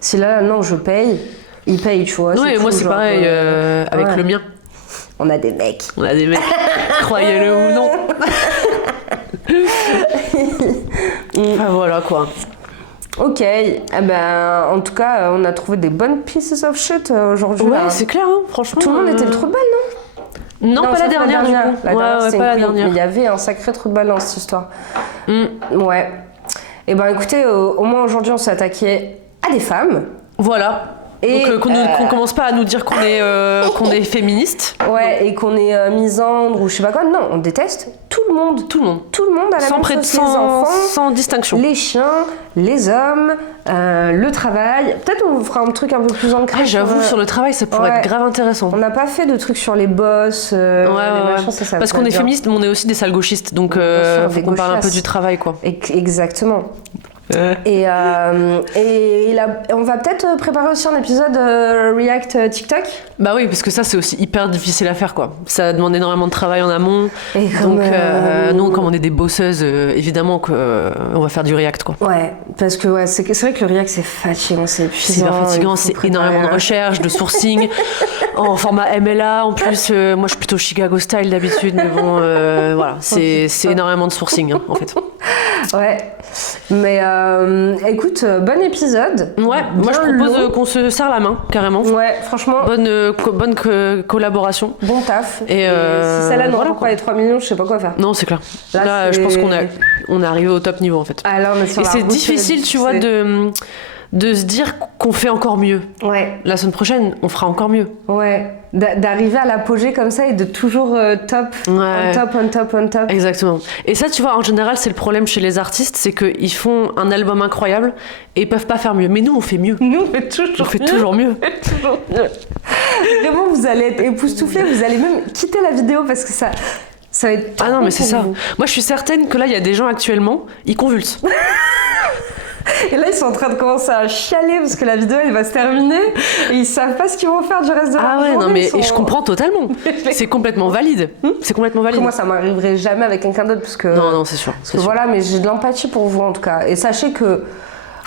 si là, non, je paye, il paye, tu vois. Oui, moi c'est genre, pareil avec le mien. On a des mecs. Croyez-le ou non. Enfin voilà quoi. Ok, en tout cas, on a trouvé des bonnes pieces of shit aujourd'hui. Ouais, c'est clair, hein, franchement. Tout le monde était le trou de balle, non? Non, pas la dernière, du coup. Ouais, pas la dernière. Il y avait un sacré trou de balle dans cette histoire. Ouais. Et écoutez, au moins aujourd'hui, on s'est attaqué à des femmes. Voilà. Et donc qu'on commence pas à nous dire qu'on est féministe. Ouais, et qu'on est misandre ou je sais pas quoi. Non, on déteste tout le monde. Tout le monde à la même chose. Les enfants, sans distinction. Les chiens, les hommes, le travail. Peut-être on fera un truc un peu plus ancré. Ah, j'avoue, sur le travail, ça pourrait être grave intéressant. On n'a pas fait de trucs sur les boss. Les machins, ça parce qu'on est féministe, mais on est aussi des sales gauchistes. Donc faut qu'on parle un peu du travail, quoi. Exactement. Et on va peut-être préparer aussi un épisode React TikTok. Bah oui, parce que ça c'est aussi hyper difficile à faire, quoi. Ça demande énormément de travail en amont. Et donc nous, comme on est des bosseuses, évidemment qu'on va faire du React, quoi. Ouais, parce que c'est vrai que le React c'est fatigant, c'est épuisant. C'est hyper fatigant, c'est énormément de recherche, de sourcing, en format MLA en plus. Moi je suis plutôt Chicago style d'habitude, mais bon, voilà, c'est énormément de sourcing, hein, en fait. Ouais, mais écoute, bon épisode. Ouais, moi je propose qu'on se serre la main, carrément. Ouais, franchement. Bonne collaboration. Bon taf. Et si celle-là n'aura pas les 3 millions, je sais pas quoi faire. Non, c'est clair. Là je pense qu'on est arrivé au top niveau, en fait. Alors, et c'est difficile, tu vois, de se dire qu'on fait encore mieux. Ouais. La semaine prochaine, on fera encore mieux. Ouais. D'arriver à l'apogée comme ça et de toujours top, on top. Exactement. Et ça, tu vois, en général, c'est le problème chez les artistes, c'est qu'ils font un album incroyable et ils peuvent pas faire mieux. Mais nous, on fait mieux. Nous, on fait toujours mieux. Vraiment, vous allez être époustouflés, vous allez même quitter la vidéo parce que ça va être trop. Ah non, mais c'est ça. Vous. Moi, je suis certaine que là, il y a des gens actuellement, ils convulsent. Et là, ils sont en train de commencer à chialer parce que la vidéo, elle va se terminer et ils savent pas ce qu'ils vont faire du reste de la journée. Ah ouais, non, mais et je comprends totalement. C'est complètement valide. C'est complètement valide. Moi, ça m'arriverait jamais avec quelqu'un d'autre parce que... Non, c'est sûr. Parce que voilà, mais j'ai de l'empathie pour vous en tout cas. Et sachez que...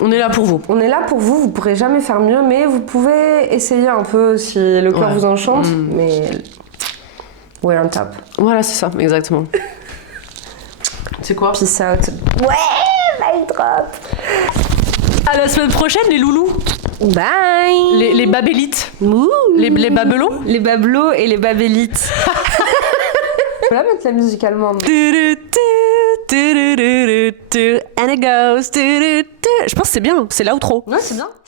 On est là pour vous. On est là pour vous, vous pourrez jamais faire mieux, mais vous pouvez essayer un peu si le cœur vous enchante. Mais... we're on top. Voilà, c'est ça, exactement. C'est quoi? Peace out. Ouais, mic drop. À la semaine prochaine, les loulous. Bye. Les babélites. Les babelots. Les babelots et les babélites. Faut la mettre la musique allemande. tu, and it goes. Tu. Je pense que c'est bien, c'est l'outro. Ouais, c'est bien.